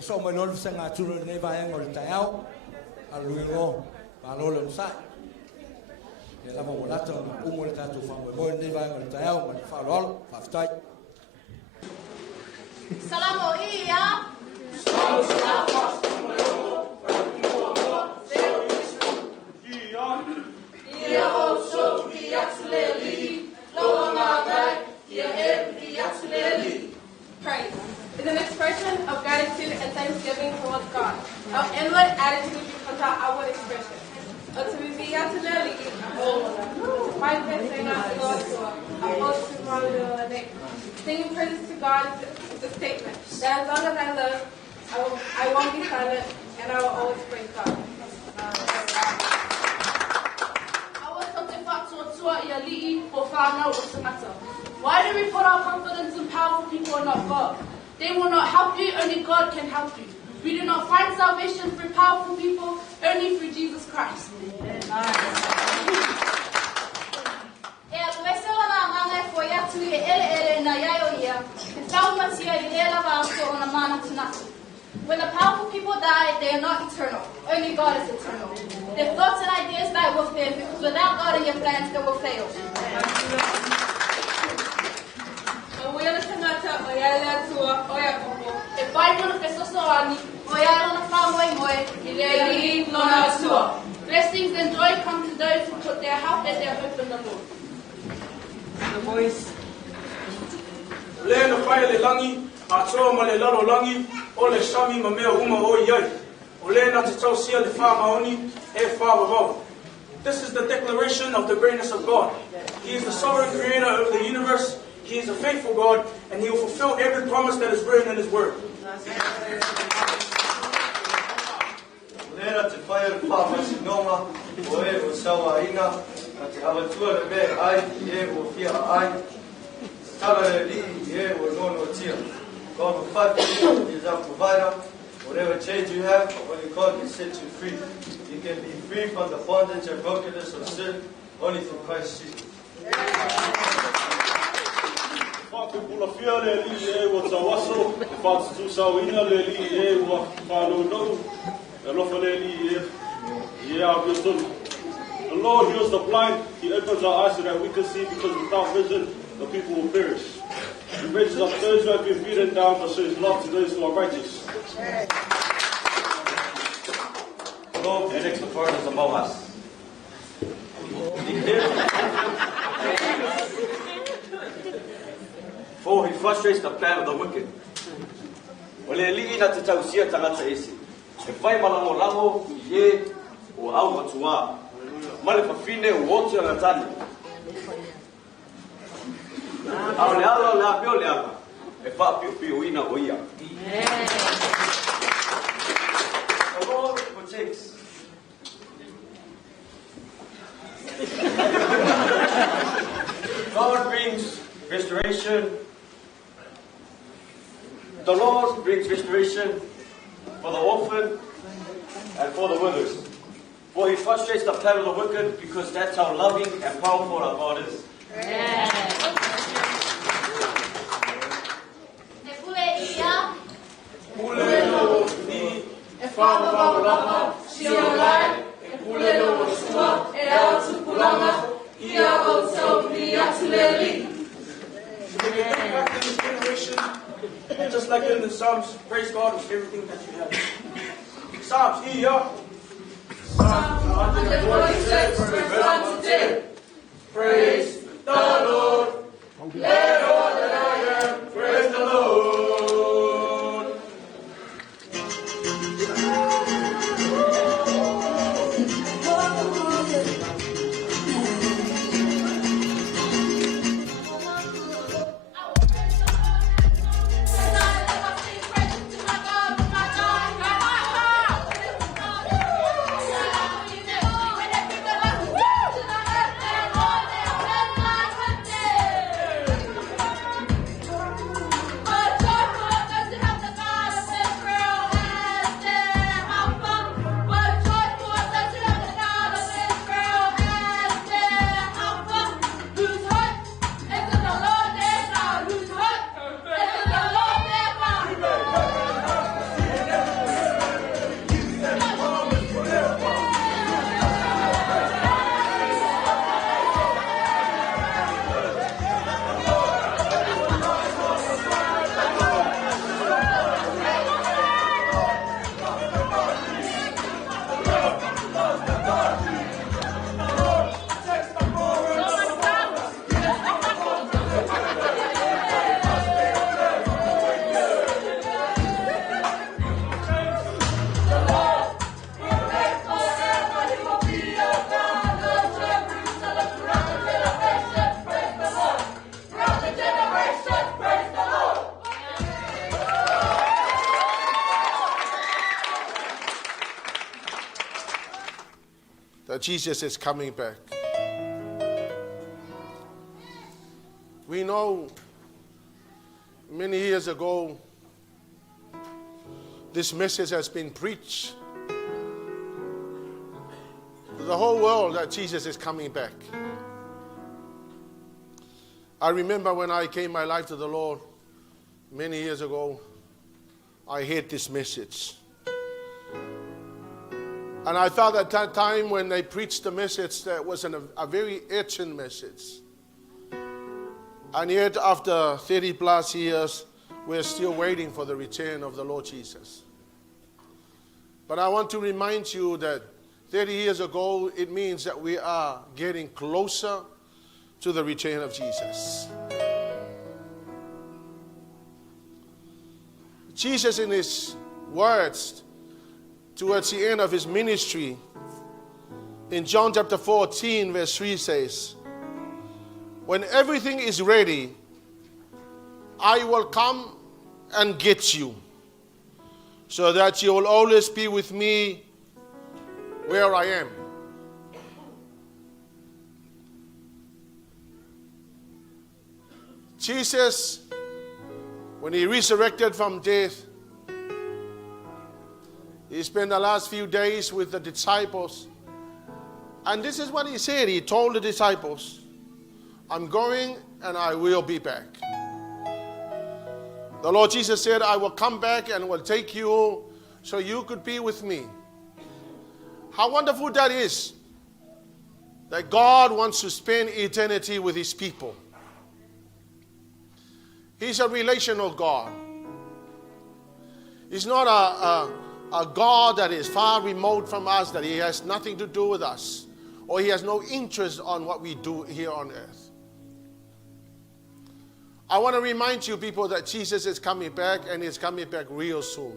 So my Lord sang a children never hang on the tail. I'll go. Paulo and Sai. The lava will not umulata to from more never hang on the tail, but Paulo, Afai. Salamo iya. Ia also the Atuleli, Loamada, Atuleli. Praise is an expression of gratitude and thanksgiving towards God. Our inward attitude becomes our outward expression. Atuleli, singing praises to God is a statement that as long as I live, I won't be silent and I will always praise God. Why do we put our confidence in powerful people and not God? They will not help you, only God can help you. We do not find salvation through powerful people, only through Jesus Christ. When the powerful people die, they are not eternal. Only God is eternal. Their thoughts and ideas die with them, because without God in your plans, they will fail. Blessings and joy come to those who put their help and their hope in the Lord. The voice. Le Afai le langi, Atua ma le lalo langi, o le sami ma mea uma o iai. O le na te tau sia le wha maoni, e wha wawau. This is the declaration of the greatness of God. He is the sovereign creator of the universe. He is a faithful God, and He will fulfill every promise that is written in His word. Lera te whaia wha masinonga, o e o sawa ina, na te awatua le me ai, e o fia ai, tala le li, e o nono tia. God will fight for you, He is our provider. Whatever chains you have, only God can set you free. You can be free from the bondage and brokenness of sin, only through Christ Jesus. Pula fia le li e o tawaso, e whātutu sauina le li e o whānau, e lofa le li e a viotonu. The Lord heals the blind, He opens our eyes so that we can see, because without vision, the people will perish. He raises up those who have been beaten down, but shows love to those who are righteous. Lord, protects the foreigners among us. For He frustrates the plan of the wicked. O le li'i na te tausia tangata ese. E whai malango I e o au matua. Ma le whawhine o otu anga tani. Ao le ala le apio le ala. E whaapiupiu ina o ia. The Lord protects. God brings restoration. The Lord brings restoration for the orphan and for the widows. For He frustrates the plan of the wicked, because that's how loving and powerful our God is. And just like in the Psalms, praise God with everything that you have. Psalms, here. Psalms 146, verse 1 to 10. Praise the Lord. Let all that I am praise the Lord. Jesus is coming back. We know many years ago, this message has been preached to the whole world that Jesus is coming back. I remember when I gave my life to the Lord many years ago, I heard this message. And I felt at that time when they preached the message that was a very urgent message. And yet after 30 plus years, we're still waiting for the return of the Lord Jesus. But I want to remind you that 30 years ago, it means that we are getting closer to the return of Jesus. Jesus, in his words towards the end of his ministry, in John chapter 14, verse 3 says, when everything is ready, I will come and get you, so that you will always be with me where I am. Jesus, when he resurrected from death, he spent the last few days with the disciples. And this is what he said. He told the disciples, I'm going and I will be back. The Lord Jesus said, I will come back and will take you so you could be with me. How wonderful that is, that God wants to spend eternity with his people. He's a relational God. He's not a God that is far remote from us, that he has nothing to do with us, or he has no interest on what we do here on earth. I want to remind you people that Jesus is coming back, and he's coming back real soon.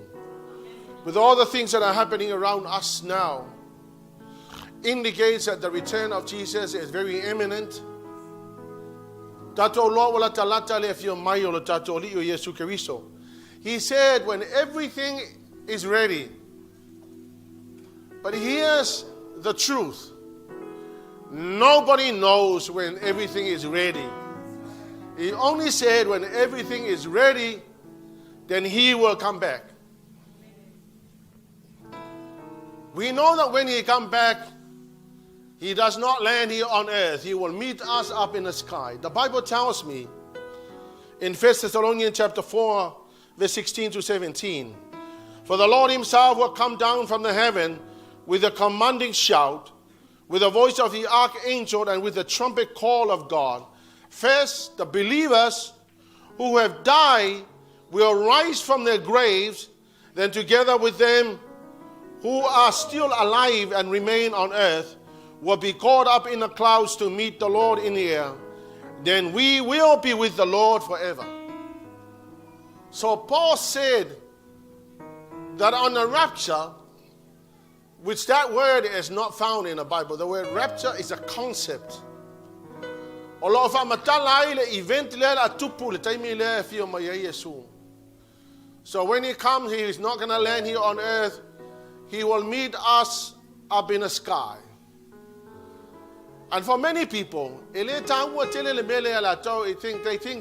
With all the things that are happening around us now, indicates that the return of Jesus is very imminent. He said when everything is ready. But here's the truth. Nobody knows when everything is ready. He only said when everything is ready, then he will come back. We know that when he comes back, he does not land here on earth. He will meet us up in the sky. The Bible tells me in 1 Thessalonians chapter 4, verse 16 to 17, for the Lord himself will come down from the heaven with a commanding shout, with the voice of the archangel, and with the trumpet call of God. First, the believers who have died will rise from their graves, then together with them who are still alive and remain on earth will be caught up in the clouds to meet the Lord in the air. Then we will be with the Lord forever. So Paul said that on the rapture, which that word is not found in the Bible. The word rapture is a concept. So when he comes, he is not going to land here on earth. He will meet us up in the sky. And for many people, they think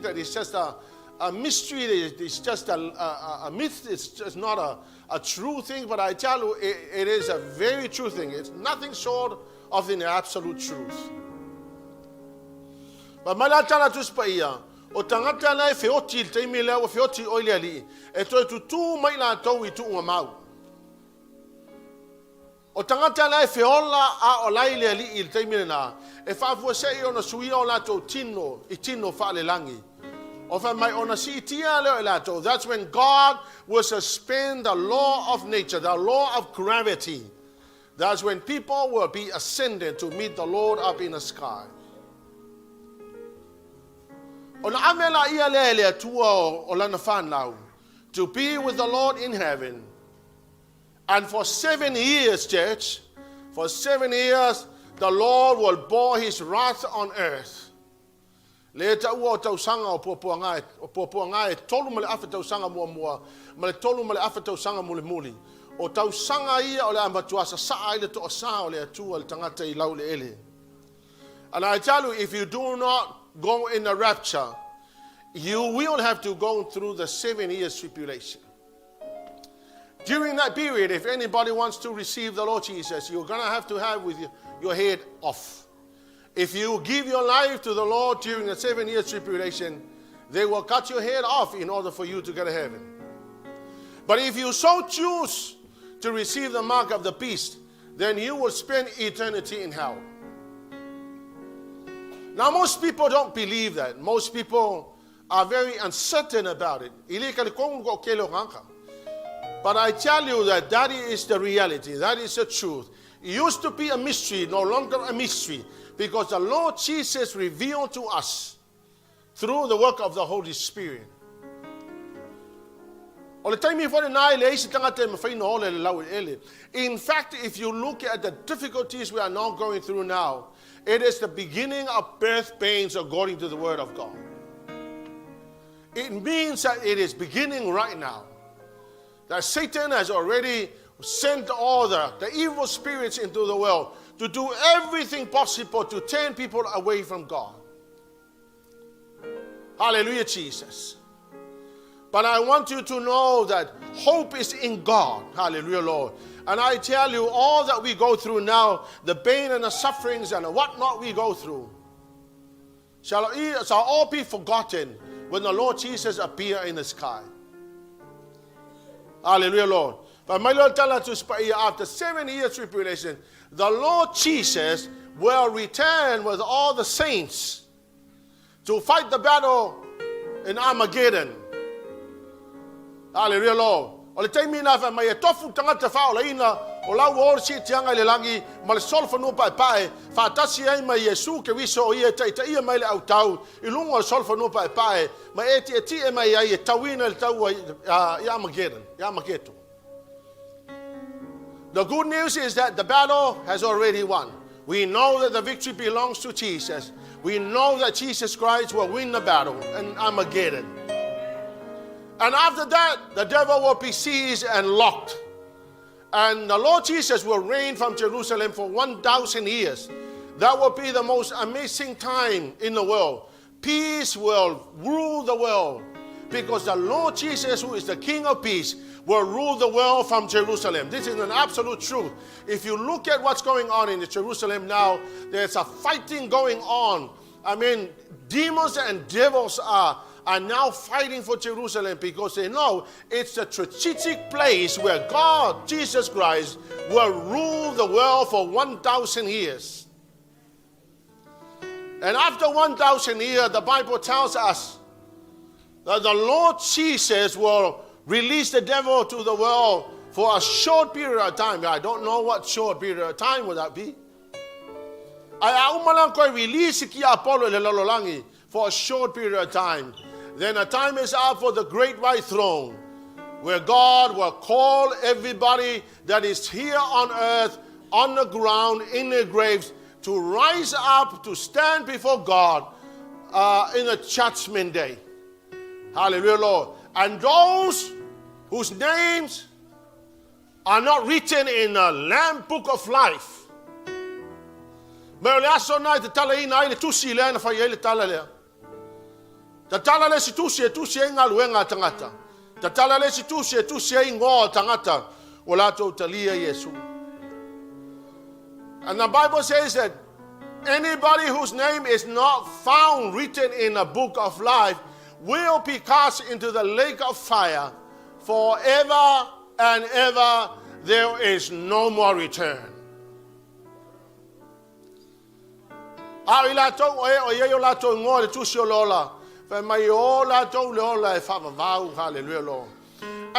that it's just a mystery, it's just a myth, it's just not a true thing. But I tell you, it is a very true thing. It's nothing short of the absolute truth. But malatala tuspaia, o tangata lai feoti te mila o feoti Olioli, e toi tu mai la tau I tu mau. O tangata lai feola a o lai le ali I te mila na, e fa fu se I ona sui o la tau tino I tino fa le langi. O fa mai ona si tia le la tau. That's when God will suspend the law of nature, the law of gravity. That's when people will be ascended to meet the Lord up in the sky. To be with the Lord in heaven. And for 7 years, church, for 7 years, the Lord will pour his wrath on earth. Later, o tau sanga ia o le amatuasa saa ile to sa o le atua le tangata I lau le ele. And I tell you, if you do not go in the rapture, you will have to go through the 7 years tribulation. During that period, if anybody wants to receive the Lord Jesus, you're going to have with your head off. If you give your life to the Lord during the 7 years tribulation, they will cut your head off in order for you to get to heaven. But if you so choose to receive the mark of the beast, then you will spend eternity in hell. Now, most people don't believe that. Most people are very uncertain about it. But I tell you that is the reality. That is the truth. It used to be a mystery, no longer a mystery, because the Lord Jesus revealed to us through the work of the Holy Spirit. In fact, if you look at the difficulties we are now going through now, it is the beginning of birth pains according to the Word of God. It means that it is beginning right now. That Satan has already sent all the evil spirits into the world to do everything possible to turn people away from God. Hallelujah, Jesus. But I want you to know that hope is in God. Hallelujah, Lord. And I tell you, all that we go through now, the pain and the sufferings and the whatnot we go through, shall all be forgotten when the Lord Jesus appear in the sky. Hallelujah, Lord. But my Lord tell us to after 7 years tribulation, the Lord Jesus will return with all the saints to fight the battle in Armageddon. Hallelujah, Lord. O le taimi na fa mai tofu tangata fa o ina o la wo si tianga le langi ma le solfa no pa pa fa tasi ai mai Yesu ke wiso o ia tai tai mai le autau I lungo solfa no pa pa ma e ti e mai ai tawina le tau ya Armageddon ya maketo. The good news is that the battle has already won. We know that the victory belongs to Jesus. We know that Jesus Christ will win the battle in Armageddon. And after that, the devil will be seized and locked. And the Lord Jesus will reign from Jerusalem for 1,000 years. That will be the most amazing time in the world. Peace will rule the world. Because the Lord Jesus, who is the King of peace, will rule the world from Jerusalem. This is an absolute truth. If you look at what's going on in Jerusalem now, there's a fighting going on. I mean, demons and devils are now fighting for Jerusalem because they know it's a strategic place where God, Jesus Christ, will rule the world for 1,000 years. And after 1,000 years, the Bible tells us that the Lord Jesus will release the devil to the world for a short period of time. I don't know what short period of time would that be. I umalang ko release ki Paulo le lololangi for a short period of time. Then a time is up for the great white throne, where God will call everybody that is here on earth, on the ground, in their graves, to rise up to stand before God in the judgment day. Hallelujah, Lord. And those whose names are not written in the Lamb Book of Life. Tatala le situsi inga luenga tangata. Tatala le situsi ingo tangata. Olato talia Yesu. And the Bible says that anybody whose name is not found written in a book of life will be cast into the lake of fire forever and ever. There is no more return. And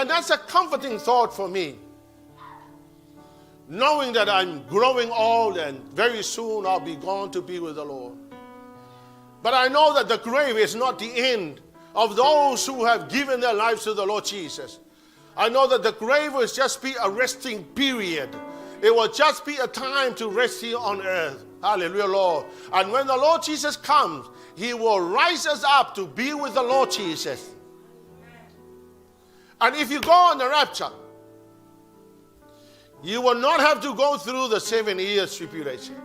that's a comforting thought for me, knowing that I'm growing old and very soon I'll be gone to be with the Lord. But I know that the grave is not the end of those who have given their lives to the Lord Jesus. I know that the grave will just be a resting period. It will just be a time to rest here on earth. Hallelujah, Lord. And when the Lord Jesus comes, He will rise us up to be with the Lord Jesus. And if you go on the rapture, You will not have to go through the 7 years tribulation.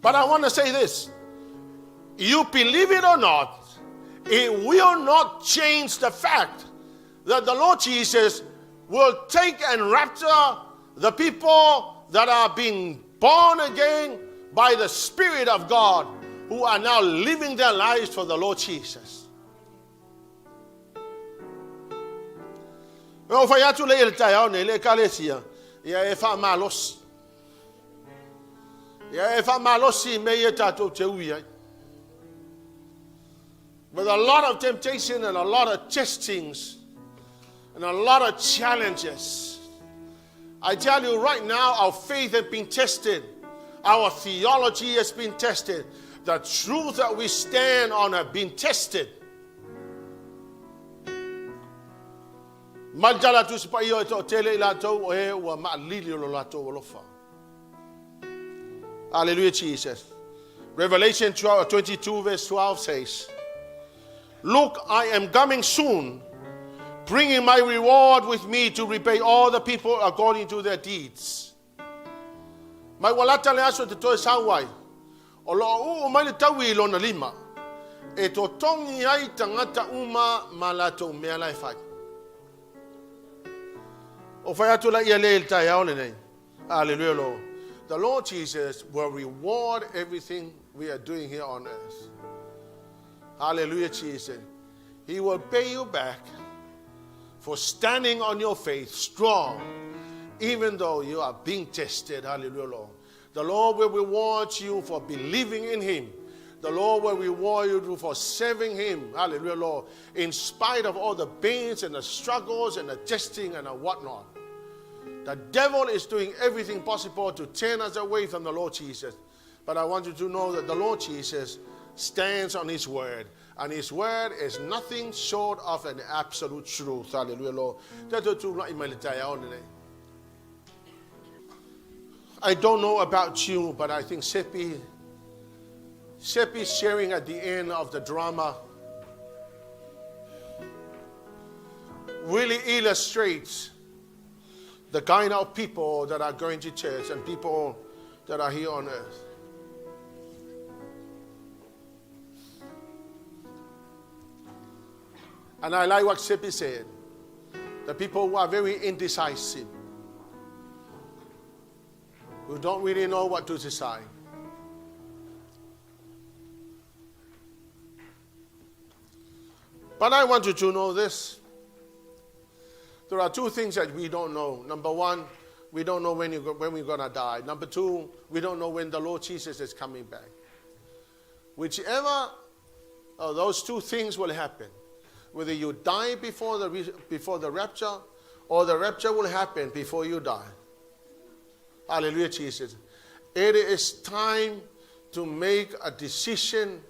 But I want to say this. You believe it or not, it will not change the fact that the Lord Jesus will take and rapture the people that are being born again by the Spirit of God, who are now living their lives for the Lord Jesus. O fa ya tu le el tai ne le kalesia ya e fa malos ya e fa malosi me ye tato te ui. With a lot of temptation and a lot of testings and a lot of challenges, I tell you right now, our faith has been tested. Our theology has been tested. The truth that we stand on have been tested. Hallelujah, Jesus. Revelation 22 verse 12 says, "Look, I am coming soon, bringing my reward with me to repay all the people according to their deeds." Mai walata le aso te toe sauai. O lo o mai le taui lo na lima. E to tongi ai tangata uma malato mea lai fai. O fai atu la ia le il tai aole nei. Hallelujah, Lord. The Lord Jesus will reward everything we are doing here on earth. Hallelujah, Jesus. He will pay you back for standing on your faith strong, even though you are being tested. Hallelujah, Lord. The Lord will reward you for believing in Him. The Lord will reward you for serving Him. Hallelujah, Lord. In spite of all the pains and the struggles and the testing and the whatnot. The devil is doing everything possible to turn us away from the Lord Jesus. But I want you to know that the Lord Jesus stands on His word. And His word is nothing short of an absolute truth. Hallelujah, Lord. I don't know about you, but I think Sepi's sharing at the end of the drama really illustrates the kind of people that are going to church and people that are here on earth. And I like what Sepi said. The people who are very indecisive, who don't really know what to decide. But I want you to know this. There are two things that we don't know. Number one, we don't know when we're going to die. Number two, we don't know when the Lord Jesus is coming back. Whichever of those two things will happen, whether you die before the rapture, or the rapture will happen before you die. Hallelujah, Jesus. It is time to make a decision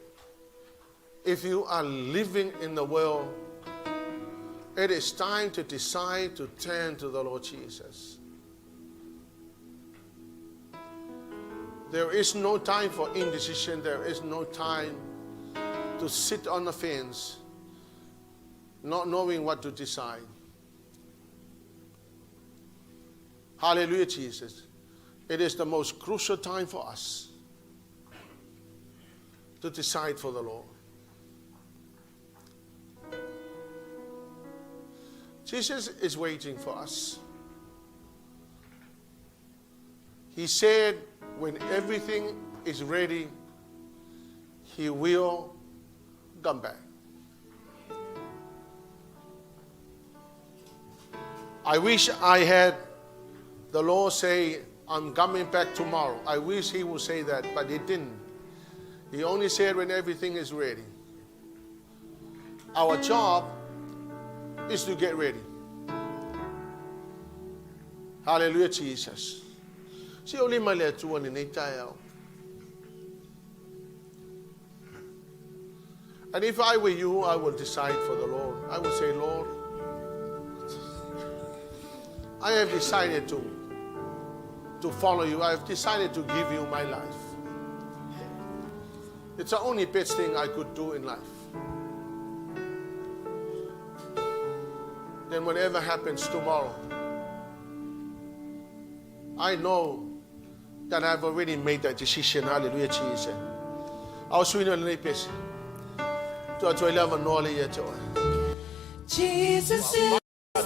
if you are living in the world. It is time to decide to turn to the Lord Jesus. There is no time for indecision. There is no time to sit on the fence, not knowing what to decide. Hallelujah, Jesus. It is the most crucial time for us to decide for the Lord. Jesus is waiting for us. He said when everything is ready, He will come back. I wish I had the Lord say, "I'm coming back tomorrow." I wish He would say that, but He didn't. He only said when everything is ready. Our job is to get ready. Hallelujah, Jesus. Si oli male tu ni nei taiao. And if I were you, I would decide for the Lord. I would say, "Lord, I have decided to follow you. I have decided to give you my life. It's the only best thing I could do in life. Then whatever happens tomorrow, I know that I've already made that decision. Hallelujah, Jesus. I'll swing on the Pepese. Jesus is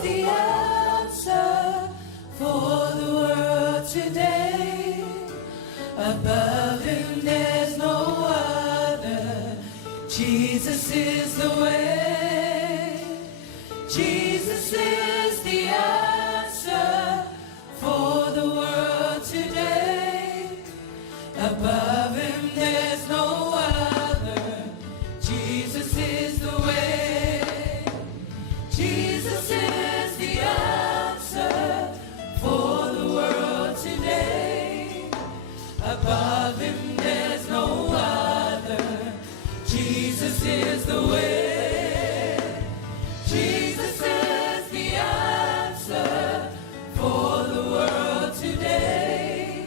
the answer for the world today. Above him there's no other. Jesus is the way. Jesus is the answer for the world today. Above him there's no other. Jesus is the way. Jesus is the answer for the world today. Above him there's no other. Jesus is the way. Jesus is the answer for the world today.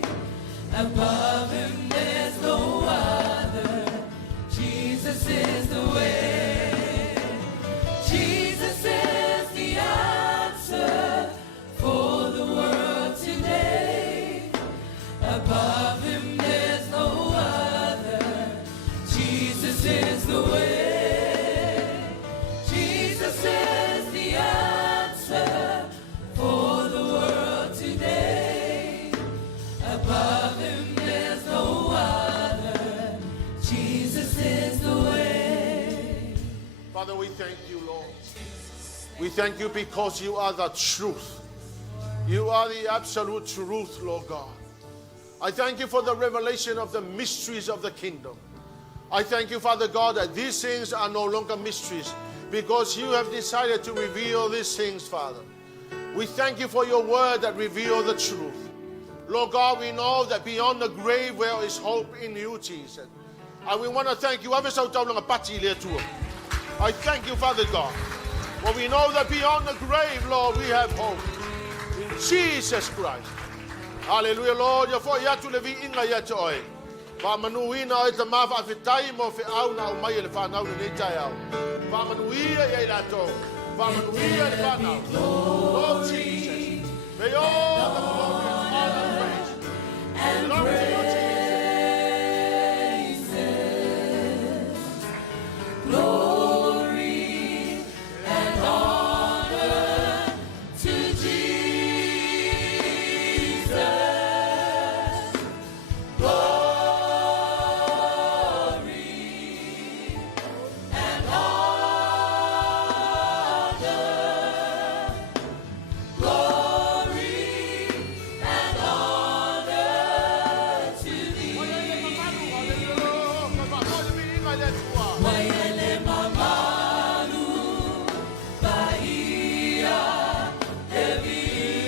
Above him there's no other. Jesus is the way. Jesus is the answer for the world today. Above him there's no other. Jesus is the way. Jesus is the answer for the world today. Above him there's no other. Jesus is the way. Father, we thank you, Lord. We thank you because you are the truth. You are the absolute truth, Lord God. I thank you for the revelation of the mysteries of the kingdom. I thank you, Father God, that these things are no longer mysteries because you have decided to reveal these things, Father. We thank you for your word that reveals the truth. Lord God, we know that beyond the grave there is hope in you, Jesus. And we want to thank you. I thank you, Father God. For we know that beyond the grave, Lord, we have hope in Jesus Christ. Hallelujah, Lord. Ya fo ya tu le vi inga ya te oi. Fa manuina e te mafa fitai mo fe au na o mai le fa na le tai au. Fa manuia ya ila to. Fa manuia le fa na. Lord Jesus. May all the glory and honor and praise belong to you, Jesus. Glory and honor to Jesus. Glory and honor. Glory and honor to thee. Wayele mamalu bahia de VIIGA.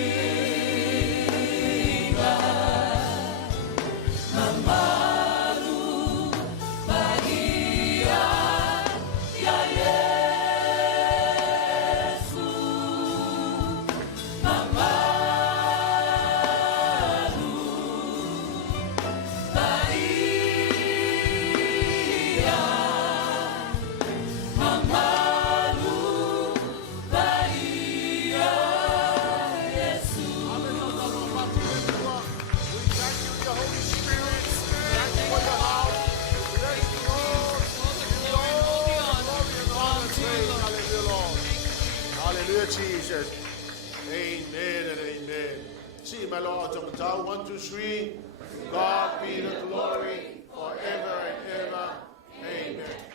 Mamalu bahia ya Yesu. Mamalu bahia. Mamalu bahia Yesu. Hallelujah, Jesus. Amen and amen. See, my Lord, 1, 2, 3. God be the glory forever and ever. Amen.